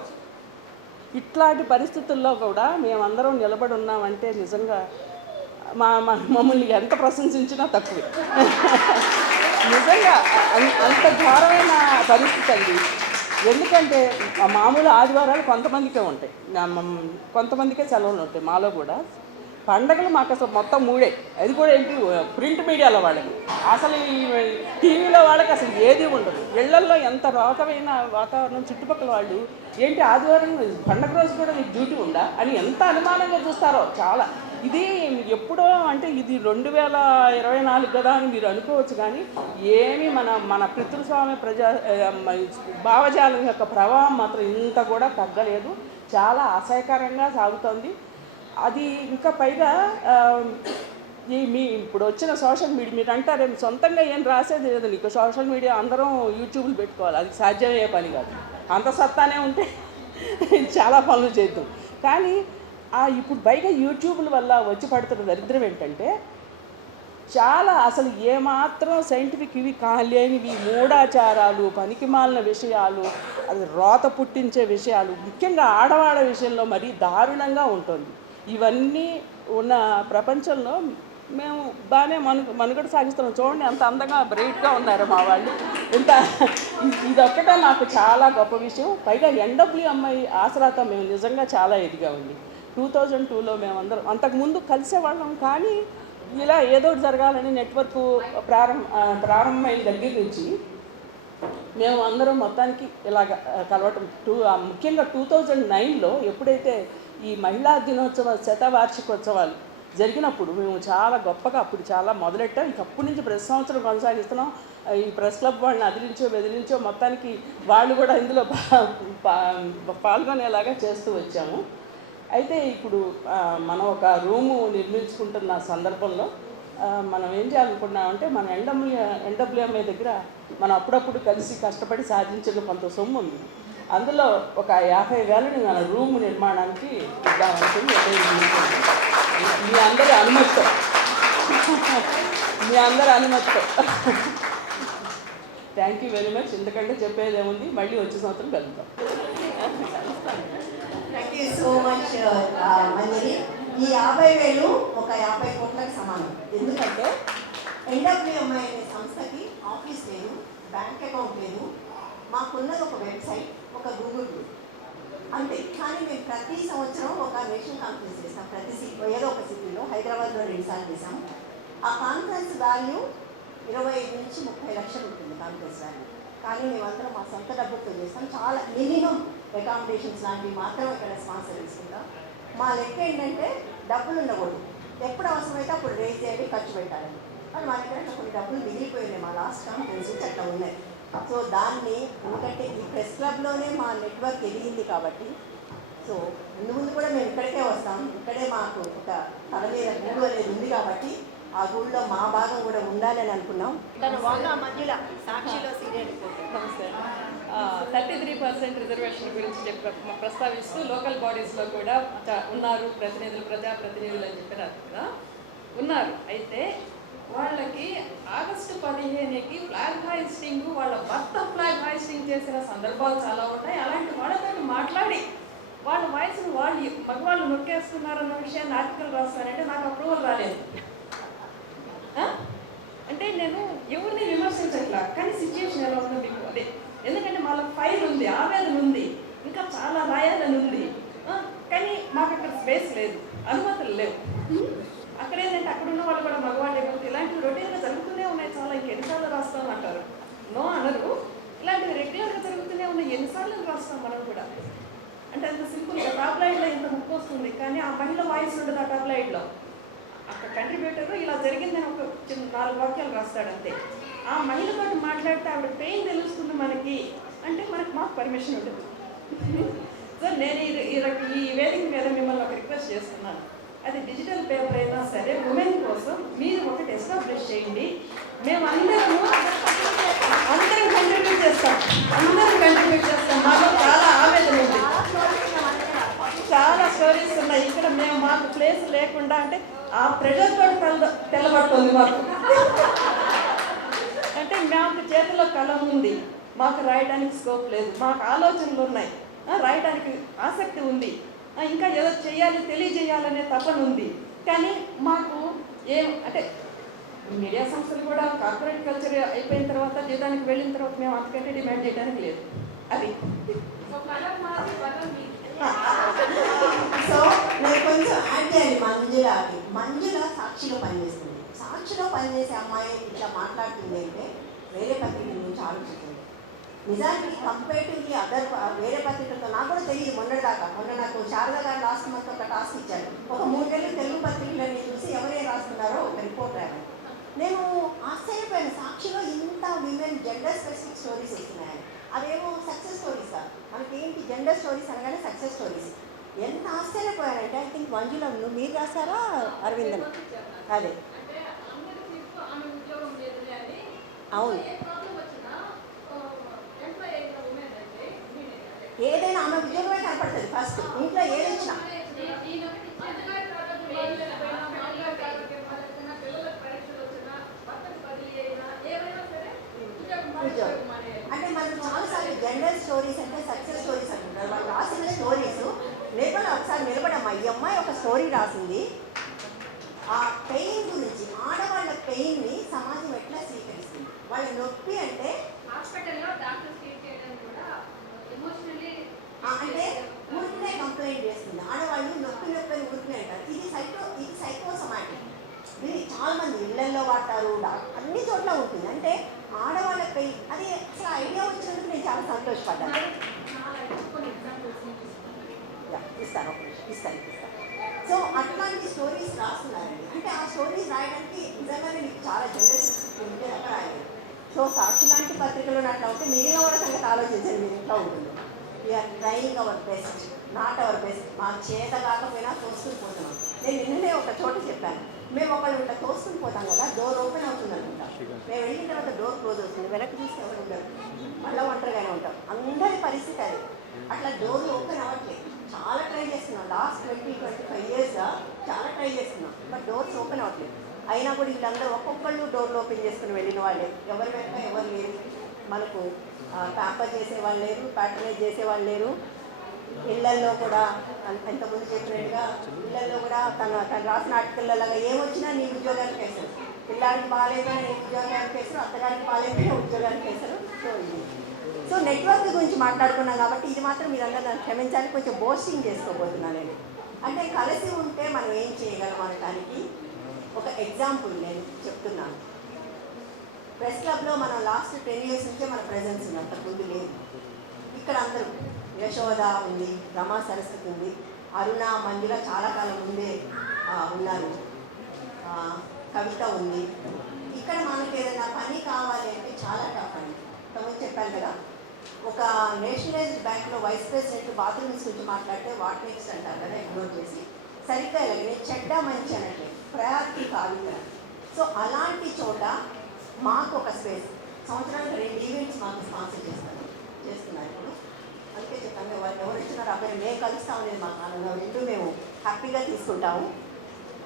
ఇట్లాంటి పరిస్థితుల్లో కూడా మేమందరం నిలబడి ఉన్నామంటే నిజంగా మమ్మల్ని ఎంత ప్రశంసించినా తక్కువే. నిజంగా అంత ఘోరమైన పరిస్థితి అండి. ఎందుకంటే మామూలు ఆదివారాలు కొంతమందికే ఉంటాయి, కొంతమందికే సెలవులు ఉంటాయి. మాలో కూడా పండగలు మాకు అసలు మొత్తం 3, అది కూడా ఏంటి ప్రింట్ మీడియాలో వాళ్ళకి, అసలు ఈ టీవీలో వాళ్ళకి అసలు ఏది ఉండదు. ఇళ్లల్లో ఎంత రకమైన వాతావరణం, చుట్టుపక్కల వాళ్ళు ఏంటి ఆదివారం పండగ రోజు కూడా మీకు డ్యూటీ ఉందా అని ఎంత అనుమానంగా చూస్తారో చాలా. ఇది ఎప్పుడో అంటే ఇది 2024 కదా అని మీరు అనుకోవచ్చు, కానీ ఏమీ మన పితృస్వామ్య భావజాలం యొక్క ప్రభావం మాత్రం ఇంత కూడా తగ్గలేదు. చాలా అసహ్యకరంగా సాగుతోంది అది. ఇంకా పైగా ఇప్పుడు వచ్చిన సోషల్ మీడియా, మీరు అంటారు సొంతంగా ఏం రాసేది లేదు నీకు, సోషల్ మీడియా అందరం యూట్యూబ్లు పెట్టుకోవాలి, అది సాధ్యమయ్యే పని కాదు. అంత సత్తానే ఉంటే చాలా పనులు చేద్దాం. కానీ ఇప్పుడు పైగా యూట్యూబ్ల వల్ల వచ్చి పడుతున్న దరిద్రం ఏంటంటే, చాలా అసలు ఏమాత్రం సైంటిఫిక్ ఇవి కాలేనివి మూఢాచారాలు, పనికిమాలిన విషయాలు, అది రోత పుట్టించే విషయాలు, ముఖ్యంగా ఆడవాళ్ళ విషయంలో మరీ దారుణంగా ఉంటుంది. ఇవన్నీ ఉన్న ప్రపంచంలో మేము బాగానే మనుగడ సాగిస్తున్నాం. చూడండి ఎంత అందంగా బ్రైట్గా ఉన్నారు మా వాళ్ళు. ఇదొక్కటే నాకు చాలా గొప్ప విషయం. పైగా NWMI ఆసరాతో మేము నిజంగా చాలా ఎదిగా ఉంది. 2002లో మేమందరం అంతకుముందు కలిసేవాళ్ళం, కానీ ఇలా ఏదో ఒకటి జరగాలని నెట్వర్క్ ప్రారంభమైన దగ్గర నుంచి మేము అందరం మొత్తానికి ఇలాగ కలవటం ముఖ్యంగా 2009లో ఎప్పుడైతే ఈ మహిళా దినోత్సవ శతవార్షికోత్సవాలు జరిగినప్పుడు మేము చాలా గొప్పగా అప్పుడు చాలా మొదలెట్టాం. అప్పటి నుంచి ప్రతి సంవత్సరం కొనసాగిస్తున్నాం. ఈ ప్రెస్ క్లబ్ వాళ్ళని అదిలించో బెదిరించో మొత్తానికి వాళ్ళు కూడా ఇందులో పాల్గొనేలాగా చేస్తూ వచ్చాము. అయితే ఇప్పుడు మనం ఒక రూము నిర్మించుకుంటున్న సందర్భంలో మనం ఏం చేయాలనుకున్నామంటే మన ఎన్డబ్ల్యూఎంఏ దగ్గర మనం అప్పుడప్పుడు కలిసి కష్టపడి సాధించిన కొంత సొమ్ము ఉంది. అందులో ఒక 50,000ని మన రూమ్ నిర్మాణానికి ఇద్దామనుకుని మీ అందరి అనుమతితో థ్యాంక్ యూ వెరీ మచ్. ఎందుకంటే చెప్పేది ఏముంది, మళ్ళీ వచ్చే సంవత్సరం కలుద్దాం. థ్యాంక్ యూ సో మచ్ మంజరి. ఈ 50,000 ఒక 50 కోట్లకు సమానం. ఎందుకంటే ఎన్డబ్ల్యూఎంఐ అనే సంస్థకి ఆఫీస్ లేదు, బ్యాంక్ అకౌంట్ లేదు, మాకున్నది ఒక వెబ్సైట్, ఒక గూగుల్ గ్రూప్ అంతే. కానీ మేము ప్రతి సంవత్సరం ఒక నేషనల్ కాన్ఫరెన్స్ చేస్తాం. ఏదో ఒక సిటీలో, హైదరాబాద్లో 2 సార్లు చేసాం. ఆ కాన్ఫరెన్స్ వాల్యూ 25 నుంచి 30 లక్షలు ఉంటుంది కాన్ఫరెన్స్ వాల్యూ. కానీ మేమందరం మా సొంత డబ్బులతో చేస్తాం. చాలా మినిమం అకామిడేషన్స్ లాంటివి మాత్రం ఇక్కడ స్పాన్సర్ తీసుకుంటాం. మా లెక్క ఏంటంటే డబ్బులు ఉండకూడదు, ఎప్పుడు అవసరమైతే అప్పుడు రేజ్ చేయాలి, ఖర్చు పెట్టాలి. కానీ మా దగ్గర కొన్ని డబ్బులు మిగిలిపోయినాయి మా లాస్ట్ కాన్ఫరెన్స్ నుంచి అట్లా ఉన్నాయి. సో దాన్ని ఎందుకంటే ఈ ప్రెస్ క్లబ్లోనే మా నెట్వర్క్ ఎదిగింది కాబట్టి, సో ముందు కూడా మేము ఇక్కడికే వస్తాం. ఇక్కడే మాకు ఒక తల మీద గూడు అనేది ఉంది కాబట్టి ఆ గూడులో మా భాగం కూడా ఉండాలని అనుకున్నాం. తను వాళ్ళ మధ్యలో సాక్షిలో సీనియర్ నమస్తే. 33% రిజర్వేషన్ గురించి ప్రస్తావిస్తూ లోకల్ బాడీస్లో కూడా ఉన్నారు ప్రతినిధులు, ప్రజాప్రతినిధులు అని చెప్పినారు కదా, ఉన్నారు. అయితే వాళ్ళకి ఆగస్టు 15కి ఫ్లాగ్ హాయిస్టింగ్, వాళ్ళ భర్త ఫ్లాగ్ హాయిస్టింగ్ చేసిన సందర్భాలు చాలా ఉన్నాయి. అలాంటి వాళ్ళతో మాట్లాడి వాళ్ళ వాయిస్ను మగవాళ్ళు నొక్కేస్తున్నారన్న విషయాన్ని ఆర్టికల్ రాస్తానంటే నాకు అప్రూవల్ రాలేదు. అంటే నేను ఎవరిని విమర్శించట్లా, కానీ సిచ్యుయేషన్ ఎలా ఉందో మీకు అదే. ఎందుకంటే వాళ్ళ ఫైల్ ఉంది, ఆవేదన ఉంది, ఇంకా చాలా రాయాలని ఉంది. కానీ మాకు అక్కడ స్పేస్ లేదు, అనుమతులు లేవు. అక్కడ ఏంటంటే అక్కడ ఉన్న వాళ్ళు కూడా మగవాళ్ళు ఏమవుతుంది, ఇలాంటివి రొటీన్గా జరుగుతూనే ఉన్నాయి. చాలా ఇంకెన్నిసార్లు రాస్తాం అంటారు, నో అనరు. ఇలాంటివి రెగ్యులర్గా జరుగుతూనే ఉన్నాయి, ఎన్నిసార్లు రాస్తాం మనం కూడా. అంటే అంత సింపుల్గా టాప్ లైన్లో ఇంత ముక్కు వస్తుంది, కానీ ఆ మహిళ వాయిస్ ఉండదు ఆ టాప్ లైన్లో. అక్కడ కంట్రిబ్యూటర్ ఇలా జరిగిందని ఒక చిన్న 4 వాక్యాలు రాస్తాడు అంతే. ఆ మహిళతో మాట్లాడితే ఆవిడ పెయిన్ తెలుస్తుంది మనకి అంటే మాకు పర్మిషన్ ఉండదు. సో నేను ఈ వేదిక మీద మిమ్మల్ని ఒక రిక్వెస్ట్ చేస్తున్నాను. అది డిజిటల్ పేపర్ అయినా సరే ఉమెన్ కోసం మీరు ఒకటి ఎస్టాబ్లిష్ చేయండి. మేము అందరం కంట్రిబ్యూట్ చేస్తాం, మాకు చాలా ఆవేదన ఉంది, చాలా స్టోరీస్ ఉన్నాయి. ఇక్కడ మేము మాకు ప్లేస్ లేకుండా అంటే ఆ ప్రెజర్ తోటి తెల్లబడుతుంది మాకు. అంటే మాకు చేతిలో కలం ఉంది, మాకు రాయడానికి స్కోప్ లేదు, మాకు ఆలోచనలు ఉన్నాయి, రాయడానికి ఆసక్తి ఉంది, ఇంకా ఏదో చేయాలి తెలియజేయాలనే తపన ఉంది. కానీ మాకు అంటే మీడియా సంస్థలు కూడా కార్పొరేట్ కల్చర్ అయిపోయిన తర్వాత జీతానికి వెళ్ళిన తర్వాత మేము అంతకంటే డిమాండ్ చేయడానికి లేదు. అది సో నేను కొంచెం యాడ్ చేయాలి మంజులకి. మంజుల సాక్షిలో పనిచేస్తుంది. సాక్షిలో పనిచేసే అమ్మాయి ఇట్లా మాట్లాడుతుంది అంటే వేరే పత్రికల నుంచి ఆలోచిస్తుంది. నిజానికి కంపేటివ్లీ వేరే పత్రికలతో నాకు కూడా తెలియదు మొన్న నాకు శారదా గారు లాస్ట్ మంత్ ఒక టాస్క్ ఇచ్చారు. ఒక 3 నెలలు తెలుగు పత్రికలని చూసి ఎవరేం రాస్తున్నారో ఒక రిపోర్ట్ రాయాలి. నేను ఆశ్చర్యపోయాను, సాక్షిలో ఇంత విమెన్ జెండర్ స్పెసిఫిక్ స్టోరీస్ వస్తున్నాయని. అవేమో సక్సెస్ స్టోరీస్ కాదు, మనకి ఏంటి జెండర్ స్టోరీస్ అనగానే సక్సెస్ స్టోరీస్. ఎంత ఆశ్చర్యపోయానంటే ఐ థింక్ మంజుల మీరు రాశారా అరవిందన్? అదే అవును, ఏదైనా ఆమె ఉద్యోగమే కనపడుతుంది. ఫస్ట్ ఇంట్లో ఏది వచ్చినా ఉద్యోగం అంటే మనకు చాలాసార్లు జెండర్ స్టోరీస్ అంటే సక్సెస్ స్టోరీస్ అంటున్నారు. వాళ్ళు రాసిన స్టోరీస్ లేకపోతే ఒకసారి నిలబడమ్మా, ఈ అమ్మాయి ఒక స్టోరీ రాసింది. ఆ పెయిన్ గురించి, ఆడవాళ్ళ పెయిన్ని సమాజం ఎట్లా స్వీకరిస్తుంది, వాళ్ళ నొప్పి అంటే హాస్పిటల్లో డాక్టర్స్ ట్రీట్ చేయడం కూడా ఎమోషనల్లీ అంటే ఊరికనే కంప్లైంట్ చేస్తుంది. ఆడవాళ్ళు నొప్పి అని ఊరికనే అంటారు. ఇది సైకోసమాటిక్. ఇది చాలా చాలా సంతోషపడ్డాను. ఇస్తాను ఇస్తాను. సో అట్లాంటి స్టోరీస్ రాస్తున్నారండి. అంటే ఆ స్టోరీస్ రాయడానికి నిజంగానే మీకు చాలా జనరస్ ఉంటే అక్కడ రాయలేదు. సో సాక్షి లాంటి పత్రికలు అట్లా ఉంటే మిగిలిన వాళ్ళ సంగతి ఆలోచించండి మీరు ఎట్లా ఉంటుంది. We're trying our best, not our best. మాకు చేత కాకపోయినా తోసుకుని పోతున్నాం. నేను నిన్ననే ఒక చోట చెప్పాను, మేము ఒకళ్ళు ఇట్లా తోసుకుని పోతాం కదా, డోర్ ఓపెన్ అవుతుంది అనుకుంటాం. మేము వెళ్ళిన తర్వాత డోర్ క్లోజ్ అవుతుంది, వెనక్కి చూస్తే ఎవరు ఉండరు, మళ్ళీ ఒంటరిగానే ఉంటాం. అందరి పరిస్థితి అది. అట్లా డోర్లు ఓపెన్ అవ్వట్లేదు. చాలా ట్రై చేస్తున్నాం, లాస్ట్ 20-25 ఇయర్స్గా చాలా ట్రై చేస్తున్నాం, బట్ డోర్స్ ఓపెన్ అవ్వట్లేదు. అయినా కూడా వీళ్ళందరూ ఒక్కొక్కళ్ళు డోర్లు ఓపెన్ చేసుకుని వెళ్ళిన వాళ్ళే. ఎవరి వెంట ఎవరు లేరు, మనకు ప్యాంపర్ చేసేవాళ్ళు లేరు, ప్యాటర్నైజ్ చేసేవాళ్ళు లేరు. ఇళ్లల్లో కూడా ఎంతమంది చెప్పినట్టుగా ఇళ్లల్లో కూడా తను రాసిన ఆర్టికల్లలాగా ఏమొచ్చినా నీ ఉద్యోగానికి వేస్తారు. పిల్లాడికి బాగాలేదని నీ ఉద్యోగానికి వేస్తారు, అత్తగారికి బాగాలేదని ఉద్యోగానికి వేస్తారు. సో నెట్వర్క్ గురించి మాట్లాడుకున్నాం కాబట్టి ఇది మాత్రం మీరందరూ నన్ను క్షమించాలి, కొంచెం బోస్టింగ్ చేసుకోబోతున్నాను నేను. అంటే కలిసి ఉంటే మనం ఏం చేయగలం అనడానికి ఒక ఎగ్జాంపుల్ నేను చెప్తున్నాను. ప్రెస్ క్లబ్లో మనం లాస్ట్ 10 years నుంచే మన ప్రెజెన్స్ ఉంది, అంతకుముందు లేదు. ఇక్కడ అందరూ యశోద ఉంది, రమా సరస్వతి ఉంది, అరుణ మంజుల చాలా కాలం ముందే ఉన్నారు, కవిత ఉంది. ఇక్కడ మనకి ఏదైనా పని కావాలి అంటే చాలా టఫ్ అండి. తమకు చెప్పాను కదా, ఒక నేషనలైజ్డ్ బ్యాంక్లో వైస్ ప్రెసిడెంట్ బాత్రూమ్స్ గురించి మాట్లాడితే వాట్ నెక్స్ట్ అంటారు కదా, ఇగ్నోర్ చేసి సరిగ్గా వెళ్ళి చెడ్డ మంచి అన్నట్లే ప్రయారిటీ కాదు. సో అలాంటి చోట మాకు ఒక స్పేస్, సంవత్సరానికి 2 ఈవెంట్స్ మాకు స్పాన్సర్ చేస్తున్నారు ఇప్పుడు. అందుకే చెప్పాను, ఎవరు ఇచ్చినారు అబ్బాయి మేము కలుస్తామనేది మాకు ఆనందం. 2 మేము హ్యాపీగా తీసుకుంటాము.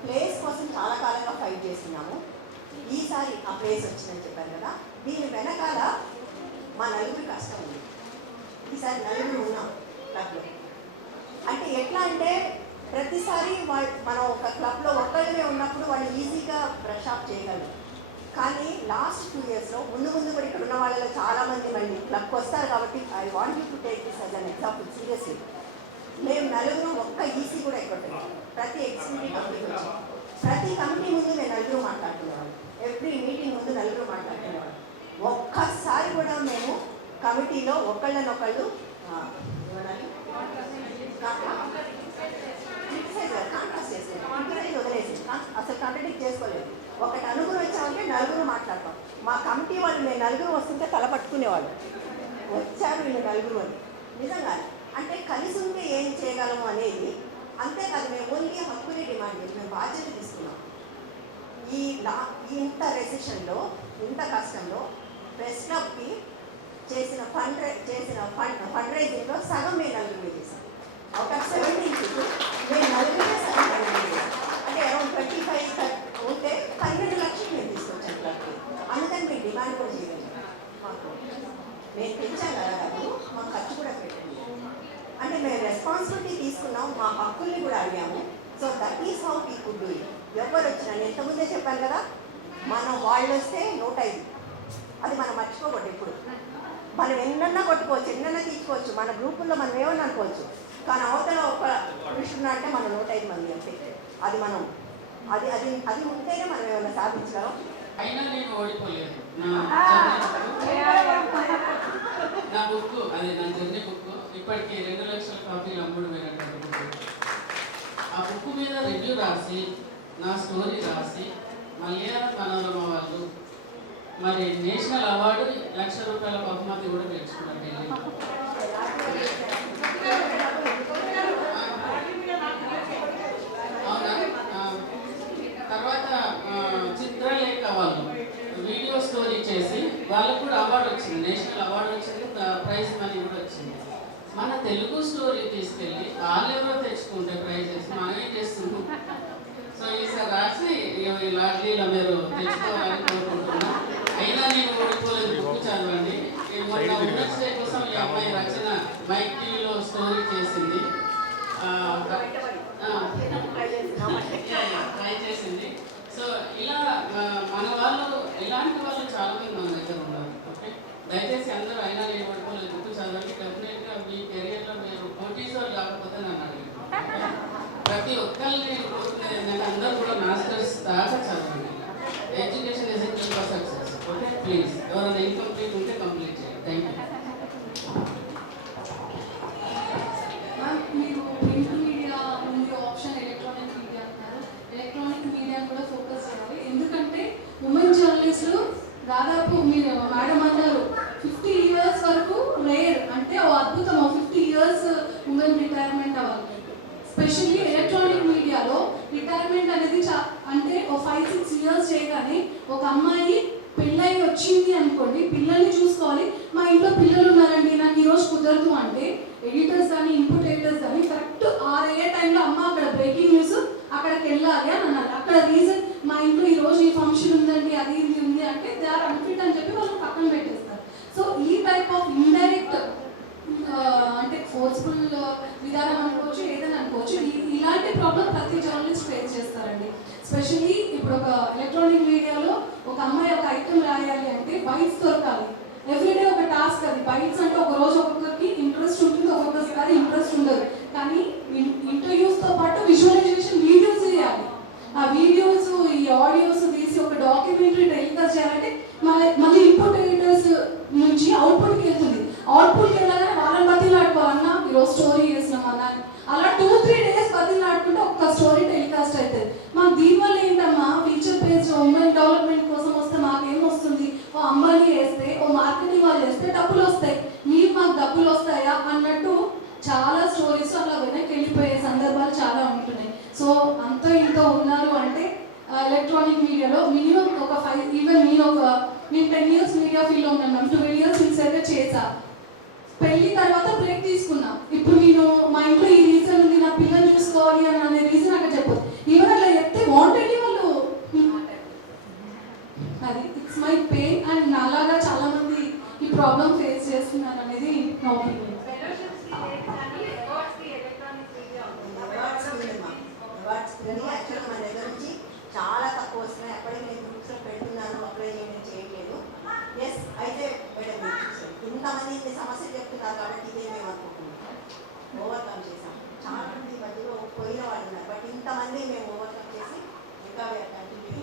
ప్లేస్ కోసం చాలా కాలంగా ఫైట్ చేస్తున్నాము. ఈసారి ఆ ప్లేస్ వచ్చిందని చెప్పాను కదా, దీని వెనకాల మా నలుగురు కష్టం ఉంది. ఈసారి నలుగురు ఉన్నాం క్లబ్లో. అంటే ఎట్లా అంటే ప్రతిసారి మనం ఒక క్లబ్లో ఒక్కళ్ళమే ఉన్నప్పుడు వాళ్ళు ఈజీగా బ్రష్ ఆఫ్ చేయగలరు. కానీ లాస్ట్ 2 yearsలో ముందు కూడా ఇక్కడ ఉన్న వాళ్ళలో చాలామంది మళ్ళీ క్లబ్కి వస్తారు. కాబట్టి I want you to take this as an example seriously. మేము నలుగురు ఒక్క ఈసీ కూడా ఎక్కట్లేదు. ప్రతి ఎగ్జిక్యూటివ్ కమిటీ వచ్చి ప్రతి కమిటీ ముందు మేము నలుగురు మాట్లాడుతున్నాము. ఎవ్రీ మీటింగ్ ముందు నలుగురు మాట్లాడుతున్నాము. ఒక్కసారి కూడా మేము కమిటీలో ఒకళ్ళనొకళ్ళు కాంట్రాస్ట్ చేసుకోలేదు, వదిలేసి అసలు కాంట్రడిక్ట్ చేసుకోలేదు. ఒకటి అనుగురు వచ్చామంటే నలుగురు మాట్లాడతాం. మా కమిటీ వాళ్ళు మేము నలుగురు వస్తుంటే తల పట్టుకునేవాళ్ళు, వచ్చారు వీళ్ళు నలుగురు అని. నిజంగా అంటే కలిసి ఉంటే ఏం చేయగలము అనేది. అంతేకాదు, మేము ఓన్లీ హక్కుని డిమాండ్ చేసి మేము బాధ్యత తీసుకున్నాం. ఇంత రెసిషన్లో, ఇంత కష్టంలో ప్రెస్ క్లబ్కి చేసిన ఫండ్ రైజింగ్లో సగం మేము నలుగురు చేసాం. అవుట్ ఆఫ్ 17 people మేము నలుగురే సగం ఫండ్ రైజింగ్ చేసాం. అంటే అరౌండ్ 25 ఉంటే 12 లక్షలు మేము తీసుకొచ్చాం క్లబ్కి. అందుకని మేము డిమాండ్ కూడా చేయగలిగాం. మాకు మేము పెంచాం కదా కాదు, మాకు ఖర్చు కూడా పెట్టండి. అంటే మేము రెస్పాన్సిబిలిటీ తీసుకున్నాం, మా హక్కుల్ని కూడా అడిగాము. So that is how we could do it. ఎవరు వచ్చినా నేను ఇంతకుముందే చెప్పాను కదా, మనం వాళ్ళు వస్తే 105, అది మనం మర్చిపోకూడదు. ఇప్పుడు మనం ఎన్నన్నా కొట్టుకోవచ్చు, ఎన్నన్నా తీసుకోవచ్చు, మన గ్రూపుల్లో మనం ఏమన్నా అనుకోవచ్చు. కానీ అవతల ఒక పురుషుడు అంటే మనం 105 మంది అంతే. అది మనం అది ఉంటేనే మనం ఏమైనా సాధించగలం. అయినా నేను ఓడిపోలేదు. నా బుక్, అది నా జర్నీ బుక్, ఇప్పటికీ 2 లక్షల కాపీలు అమ్ముడుపోయినటువంటి బుక్. ఆ బుక్ మీద రివ్యూ రాసి, నా స్టోరీ రాసి, మలయాళ మనోరమ వాళ్ళు మరి నేషనల్ అవార్డు ₹1,00,000 బహుమతి కూడా తెచ్చుకున్నారు ఢిల్లీ. అవునా? తర్వాత చిత్రలేఖ వాళ్ళు వీడియో స్టోరీ చేసి వాళ్ళకు కూడా అవార్డు వచ్చింది, నేషనల్ అవార్డు వచ్చింది, ప్రైజ్ మనీ కూడా వచ్చింది. మన తెలుగు స్టోరీ తీసుకెళ్ళి వాళ్ళెవరో తెచ్చుకుంటే ప్రైజెస్ మనం ఏం చేస్తున్నాం. సో ఈసారి రాసి లాడ్లీలో మీరు తెచ్చుకోవాలని కోరుకుంటున్నాం. అయినా నేను ఓడిపోలేదు, బుక్ చదవండి. మొన్న ఉమెన్స్ డే కోసం ఈ అమ్మాయి రచన మైక్ టీవీలో స్టోరీ చేసింది, ట్రై చేసింది. సో ఇలా మన వాళ్ళు, ఇలాంటి వాళ్ళు చాలా మంది మన దగ్గర ఉన్నారు. ఓకే, దయచేసి అందరూ అయినా నేను ఓడిపోలేదు బుక్ చదవండి. డెఫినెట్గా మీ కెరియర్లో మీరు పోటీసోలు కాకపోతే నన్ను అడిగారు. ప్రతి ఒక్కరిని కోరుకునేది ఏంటంటే అందరూ కూడా మాస్టర్స్ దాకా చదవండి. Education is a key for success. Okay, please ఎవరైనా ఇన్కంప్లీట్ ఉంటే కంప్లీట్ చేయండి. Thank you. స్పెషల్లీ ఎలక్ట్రానిక్ మీడియాలో రిటైర్మెంట్ అనేది అంటే ఒక 5-6 ఇయర్స్ చేయగానే ఒక అమ్మాయి పెళ్ళై వచ్చింది అనుకోండి, పిల్లల్ని చూసుకోవాలి, మా ఇంట్లో పిల్లలు ఉన్నారండి నాకు ఈరోజు కుదరదు అంటే ఎడిటర్స్ కానీ ఇన్పుట్ ఎడిటర్స్ కానీ కరెక్ట్ 6 అయ్యే టైంలో అమ్మ అక్కడ బ్రేకింగ్ న్యూస్ అక్కడికి వెళ్ళాలి అని అన్నారు. అక్కడ రీజన్ మా ఇంట్లో ఈరోజు ఈ ఫంక్షన్ ఉందండి అది ఇది ఉంది అంటే దే ఆర్ అన్ఫిట్ అని చెప్పి వాళ్ళు పక్కన పెట్టేస్తారు. సో ఈ టైప్ ఆఫ్ ఇండైరెక్ట్ అంటే ఫోర్స్ఫుల్ విధానం అనుకోవచ్చు, ఏదైనా అనుకోవచ్చు, ఇలాంటి ప్రాబ్లం ప్రతి జర్నలిస్ట్ ఫేస్ చేస్తారండి. స్పెషల్లీ ఇప్పుడు ఒక ఎలక్ట్రానిక్ మీడియాలో ఒక అమ్మాయి ఒక ఐటమ్ రాయాలి అంటే బైట్స్ దొరకాలి. ఎవ్రీడే ఒక టాస్క్ అది. బైట్స్ అంటే ఒక రోజు ఒక్కొక్కరికి ఇంట్రెస్ట్ ఉంటుంది, ఒక్కొక్కసారి ఇంట్రెస్ట్ ఉండదు. కానీ ఇంటర్వ్యూస్తో పాటు విజువలైజేషన్ వీడియోస్ చేయాలి. ఆ వీడియోస్ ఈ ఆడియోస్ తీసి ఒక డాక్యుమెంటరీ టెలికాస్ట్ చేయాలంటే మళ్ళీ ఇన్పుట్ ఎడిటర్స్ నుంచి అవుట్పుట్కి వెళ్తుంది. అవుట్పుట్కి వెళ్ళగానే వాళ్ళని బతిలాడుకోవాలన్నా ఈరోజు స్టోరీ చేసినామన్నా అలా 2-3 డేస్ బతిలాడుకుంటే ఒక్క స్టోరీ టెలికాస్ట్ అవుతుంది. మాకు దీనివల్ల ఏంటమ్మా ఫీచర్ పేజ్ ఉమెన్ డెవలప్మెంట్ కోసం వస్తే మాకేం వస్తుంది? ఓ అంబానీ వేస్తే ఓ మార్కెటింగ్ వాళ్ళు వేస్తే డబ్బులు వస్తాయి, మీకు మాకు డబ్బులు వస్తాయా అన్నట్టు చాలా స్టోరీస్ అలా వెనక్కి వెళ్ళిపోయే సందర్భాలు చాలా ఉంటున్నాయి. సో అంత ఇంత ఉన్నారు అంటే ఎలక్ట్రానిక్ మీడియాలో మినిమం ఒక 5 ఈవెన్ నేను 10 ఇయర్స్ మీడియా ఫీల్డ్లో ఉన్నాను మ్యామ్. 12 ఇయర్స్ రీసెంట్గా చేసా. పెళ్లి తర్వాత బ్రేక్ తీసుకున్నా. ఇప్పుడు నేను మా ఇంట్లో ఈ రీజన్ ఉంది, నా పిల్లలు చూసుకోవాలి అని అనే రీజన్ అక్కడ చెప్పదు. ఈవెన్ అట్లా చెప్తే వాంటెడ్లీ వాళ్ళు అది ఇట్స్ మై పెయిన్. అండ్ నాలాగా చాలా మంది ఈ ప్రాబ్లం ఫేస్ చేస్తున్నారు అనేది నా ఒపీనియన్. మన దగ్గర నుంచి చాలా తక్కువ వస్తున్నాయి. అప్పటికి నేను గ్రూప్స్లో పెడుతున్నాను, అప్లై చేయట్లేదు. ఎస్ అయితే మేడం ఇంతమంది ఇన్ని సమస్యలు చెప్తున్నారు కాబట్టి ఇదే మేము అనుకుంటున్నాం ఓవర్కమ్ చేసాం. చాలా మంది మధ్యలో పోయిన వాళ్ళు ఉన్నారు, బట్ ఇంతమంది మేము ఓవర్కమ్ చేసి ఇంకా కంటిన్యూ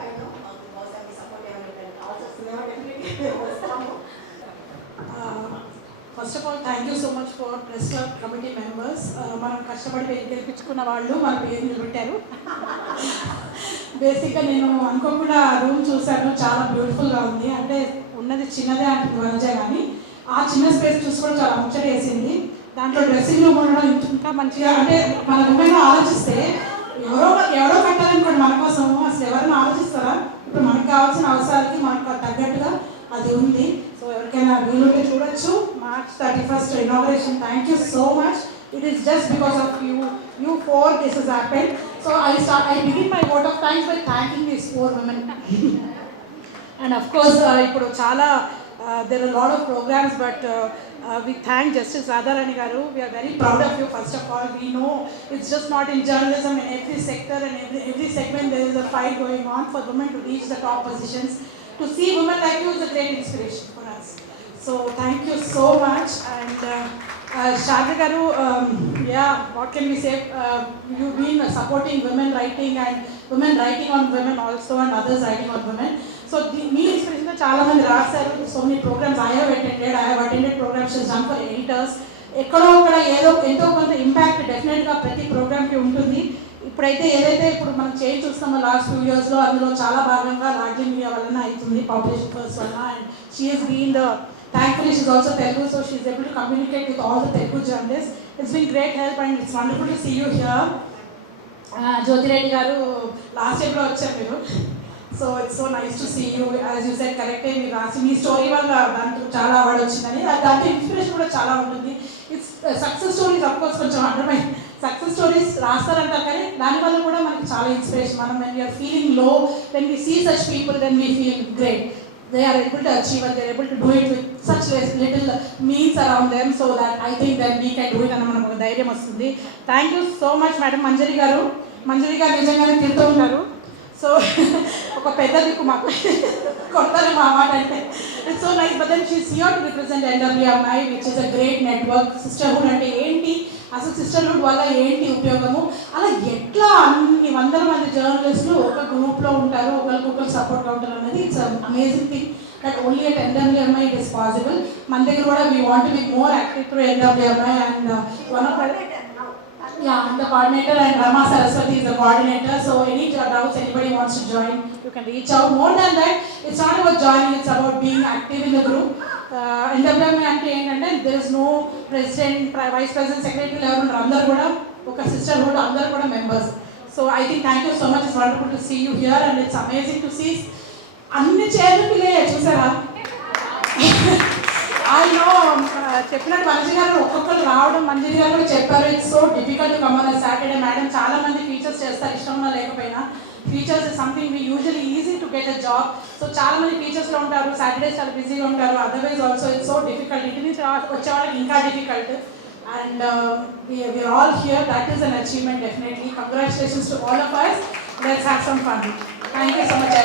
అయినా మాకు బహుశా మీ సపోర్ట్ ఏమైనా కావాల్సి వస్తుందేమో డెఫినెట్లీ వస్తాము. First of all thank you so much for press club committee members. మనం కష్టపడి గెలిపించుకున్న వాళ్ళు మన పేరు నిలబెట్టారు. బేసిక్గా నేను అనుకోకుండా రూమ్ చూశాను, చాలా బ్యూటిఫుల్గా ఉంది. అంటే ఉన్నది చిన్నదే అంటుంది వనజ, కానీ ఆ చిన్న స్పేస్ చూసి కూడా చాలా ముచ్చట వేసింది. దాంట్లో డ్రెస్సింగ్ రూమ్ ఉండడం ఇంకా మంచిగా, అంటే మన రూమ్లో ఆలోచిస్తే ఎవరో కట్టాలనుకోండి మన కోసం, అసలు ఎవరైనా ఆలోచిస్తారా? ఇప్పుడు మనకు కావాల్సిన అవసరాలకి మనకు తగ్గట్టుగా అది ఉంది. సో ఎవరికైనా వీలుంటే చూడొచ్చు. March 31st inauguration. Thank you so much. It is just because of you four this has happened. So I begin my vote of thanks by thanking these 4 women. And of course ఇప్పుడు చాలా there are a lot of programs, but we thank Justice Radharani garu. We are very proud of you. First of all, we know it's just not in journalism, in every sector and every segment there is a fight going on for women to reach the top positions. To see women like you is a great inspiration for us. So thank you so much. And Sharda garu, yeah, what can we say? You've been supporting women writing and women writing on women also, and others writing on women. So me inspiration చాలా మంది రాశారు. So many programs I have attended programs done for editors. ఎక్కడో అక్కడ ఎంతో కొంత impact డెఫినెట్గా ప్రతి ప్రోగ్రామ్కి ఉంటుంది. ఇప్పుడైతే ఏదైతే ఇప్పుడు మనం చేంజ్ చూస్తామో లాస్ట్ 2 yearsలో, అందులో చాలా భాగంగా రాజ్యం మీడియా వలన అవుతుంది, పాపులేషన్ ఫస్ట్ వలన. And she has been thankfully she's also Telugu, so she's able to communicate with all the Telugu journalists. It's been great help and it's wonderful to see you here. Jyoti Reddy garu last year lo vachcharu meeru, so it's so nice to see you. As you said correct, మీరు రాసి మీ story వల్ల దాంట్లో చాలా award వచ్చిందని, దాంట్లో inspiration కూడా చాలా ఉంటుంది. It's success stories of course కొంచెం అర్థమైంది, సక్సెస్ స్టోరీస్ రాస్తారంటారు కానీ దానివల్ల కూడా మనకి చాలా ఇన్స్పిరేషన్. మనం when we are feeling low, when we see such people, then we feel great. They are able to achieve and they are able to do it with such little means around them, so that I think that we can do it అని మనకు ధైర్యం వస్తుంది. Thank you so much madam. Manjari garu నిజంగానే తిడుతూ ఉంటారు. So ఒక పెద్ద దిక్కు మాకు కొడతారు మా మాట అంటే. It's so nice. But then she's here to represent NWMI, which is a great network. Sisterhood అంటే ఏంటి, అసలు సిస్టర్హుడ్ వల్ల ఏంటి ఉపయోగము, అలా ఎట్లా అన్ని వందల మంది జర్నలిస్టులు ఒక గ్రూప్లో ఉంటారు, ఒకరికొకరు సపోర్ట్గా ఉంటారు అనేది it's amazing thing that only at NWMI it is possible. మన దగ్గర కూడా we want to be more active through NWMI. And one of I'm the coordinator and Rama Saraswati is the coordinator. So any doubts anybody wants to join, you can reach out. More than that, it's not about joining, it's about being active in the group. NWMI అంటే ఏంటంటే there is no president, vice president, secretary ఎవరు అందరూ కూడా ఒక sisterhood అందరూ కూడా members. So I think thank you so much. It's wonderful to see you here and it's amazing to see అన్ని చైర్లు ఫిల్ అయ్యాయి చూసారా. ఆయన చెప్పినట్టు మంజరి గారు ఒక్కొక్కరు రావడం, మంజరి గారు కూడా చెప్పారు it's so difficult to come on Saturday. Madam చాలా మంది ఫీచర్స్ చేస్తారు ఇష్టం ఉన్నా లేకపోయినా. Features is something we usually easy to get a job. So చాలా మంది ఫీచర్స్లో ఉంటారు, సాటర్డేస్ చాలా బిజీగా ఉంటారు. Otherwise also it's so difficult. ఇంటి నుంచి వచ్చే వాళ్ళకి ఇంకా difficult. And we're all here. That is an achievement definitely. Congratulations to all of us. Let's have some fun. Thank you so much.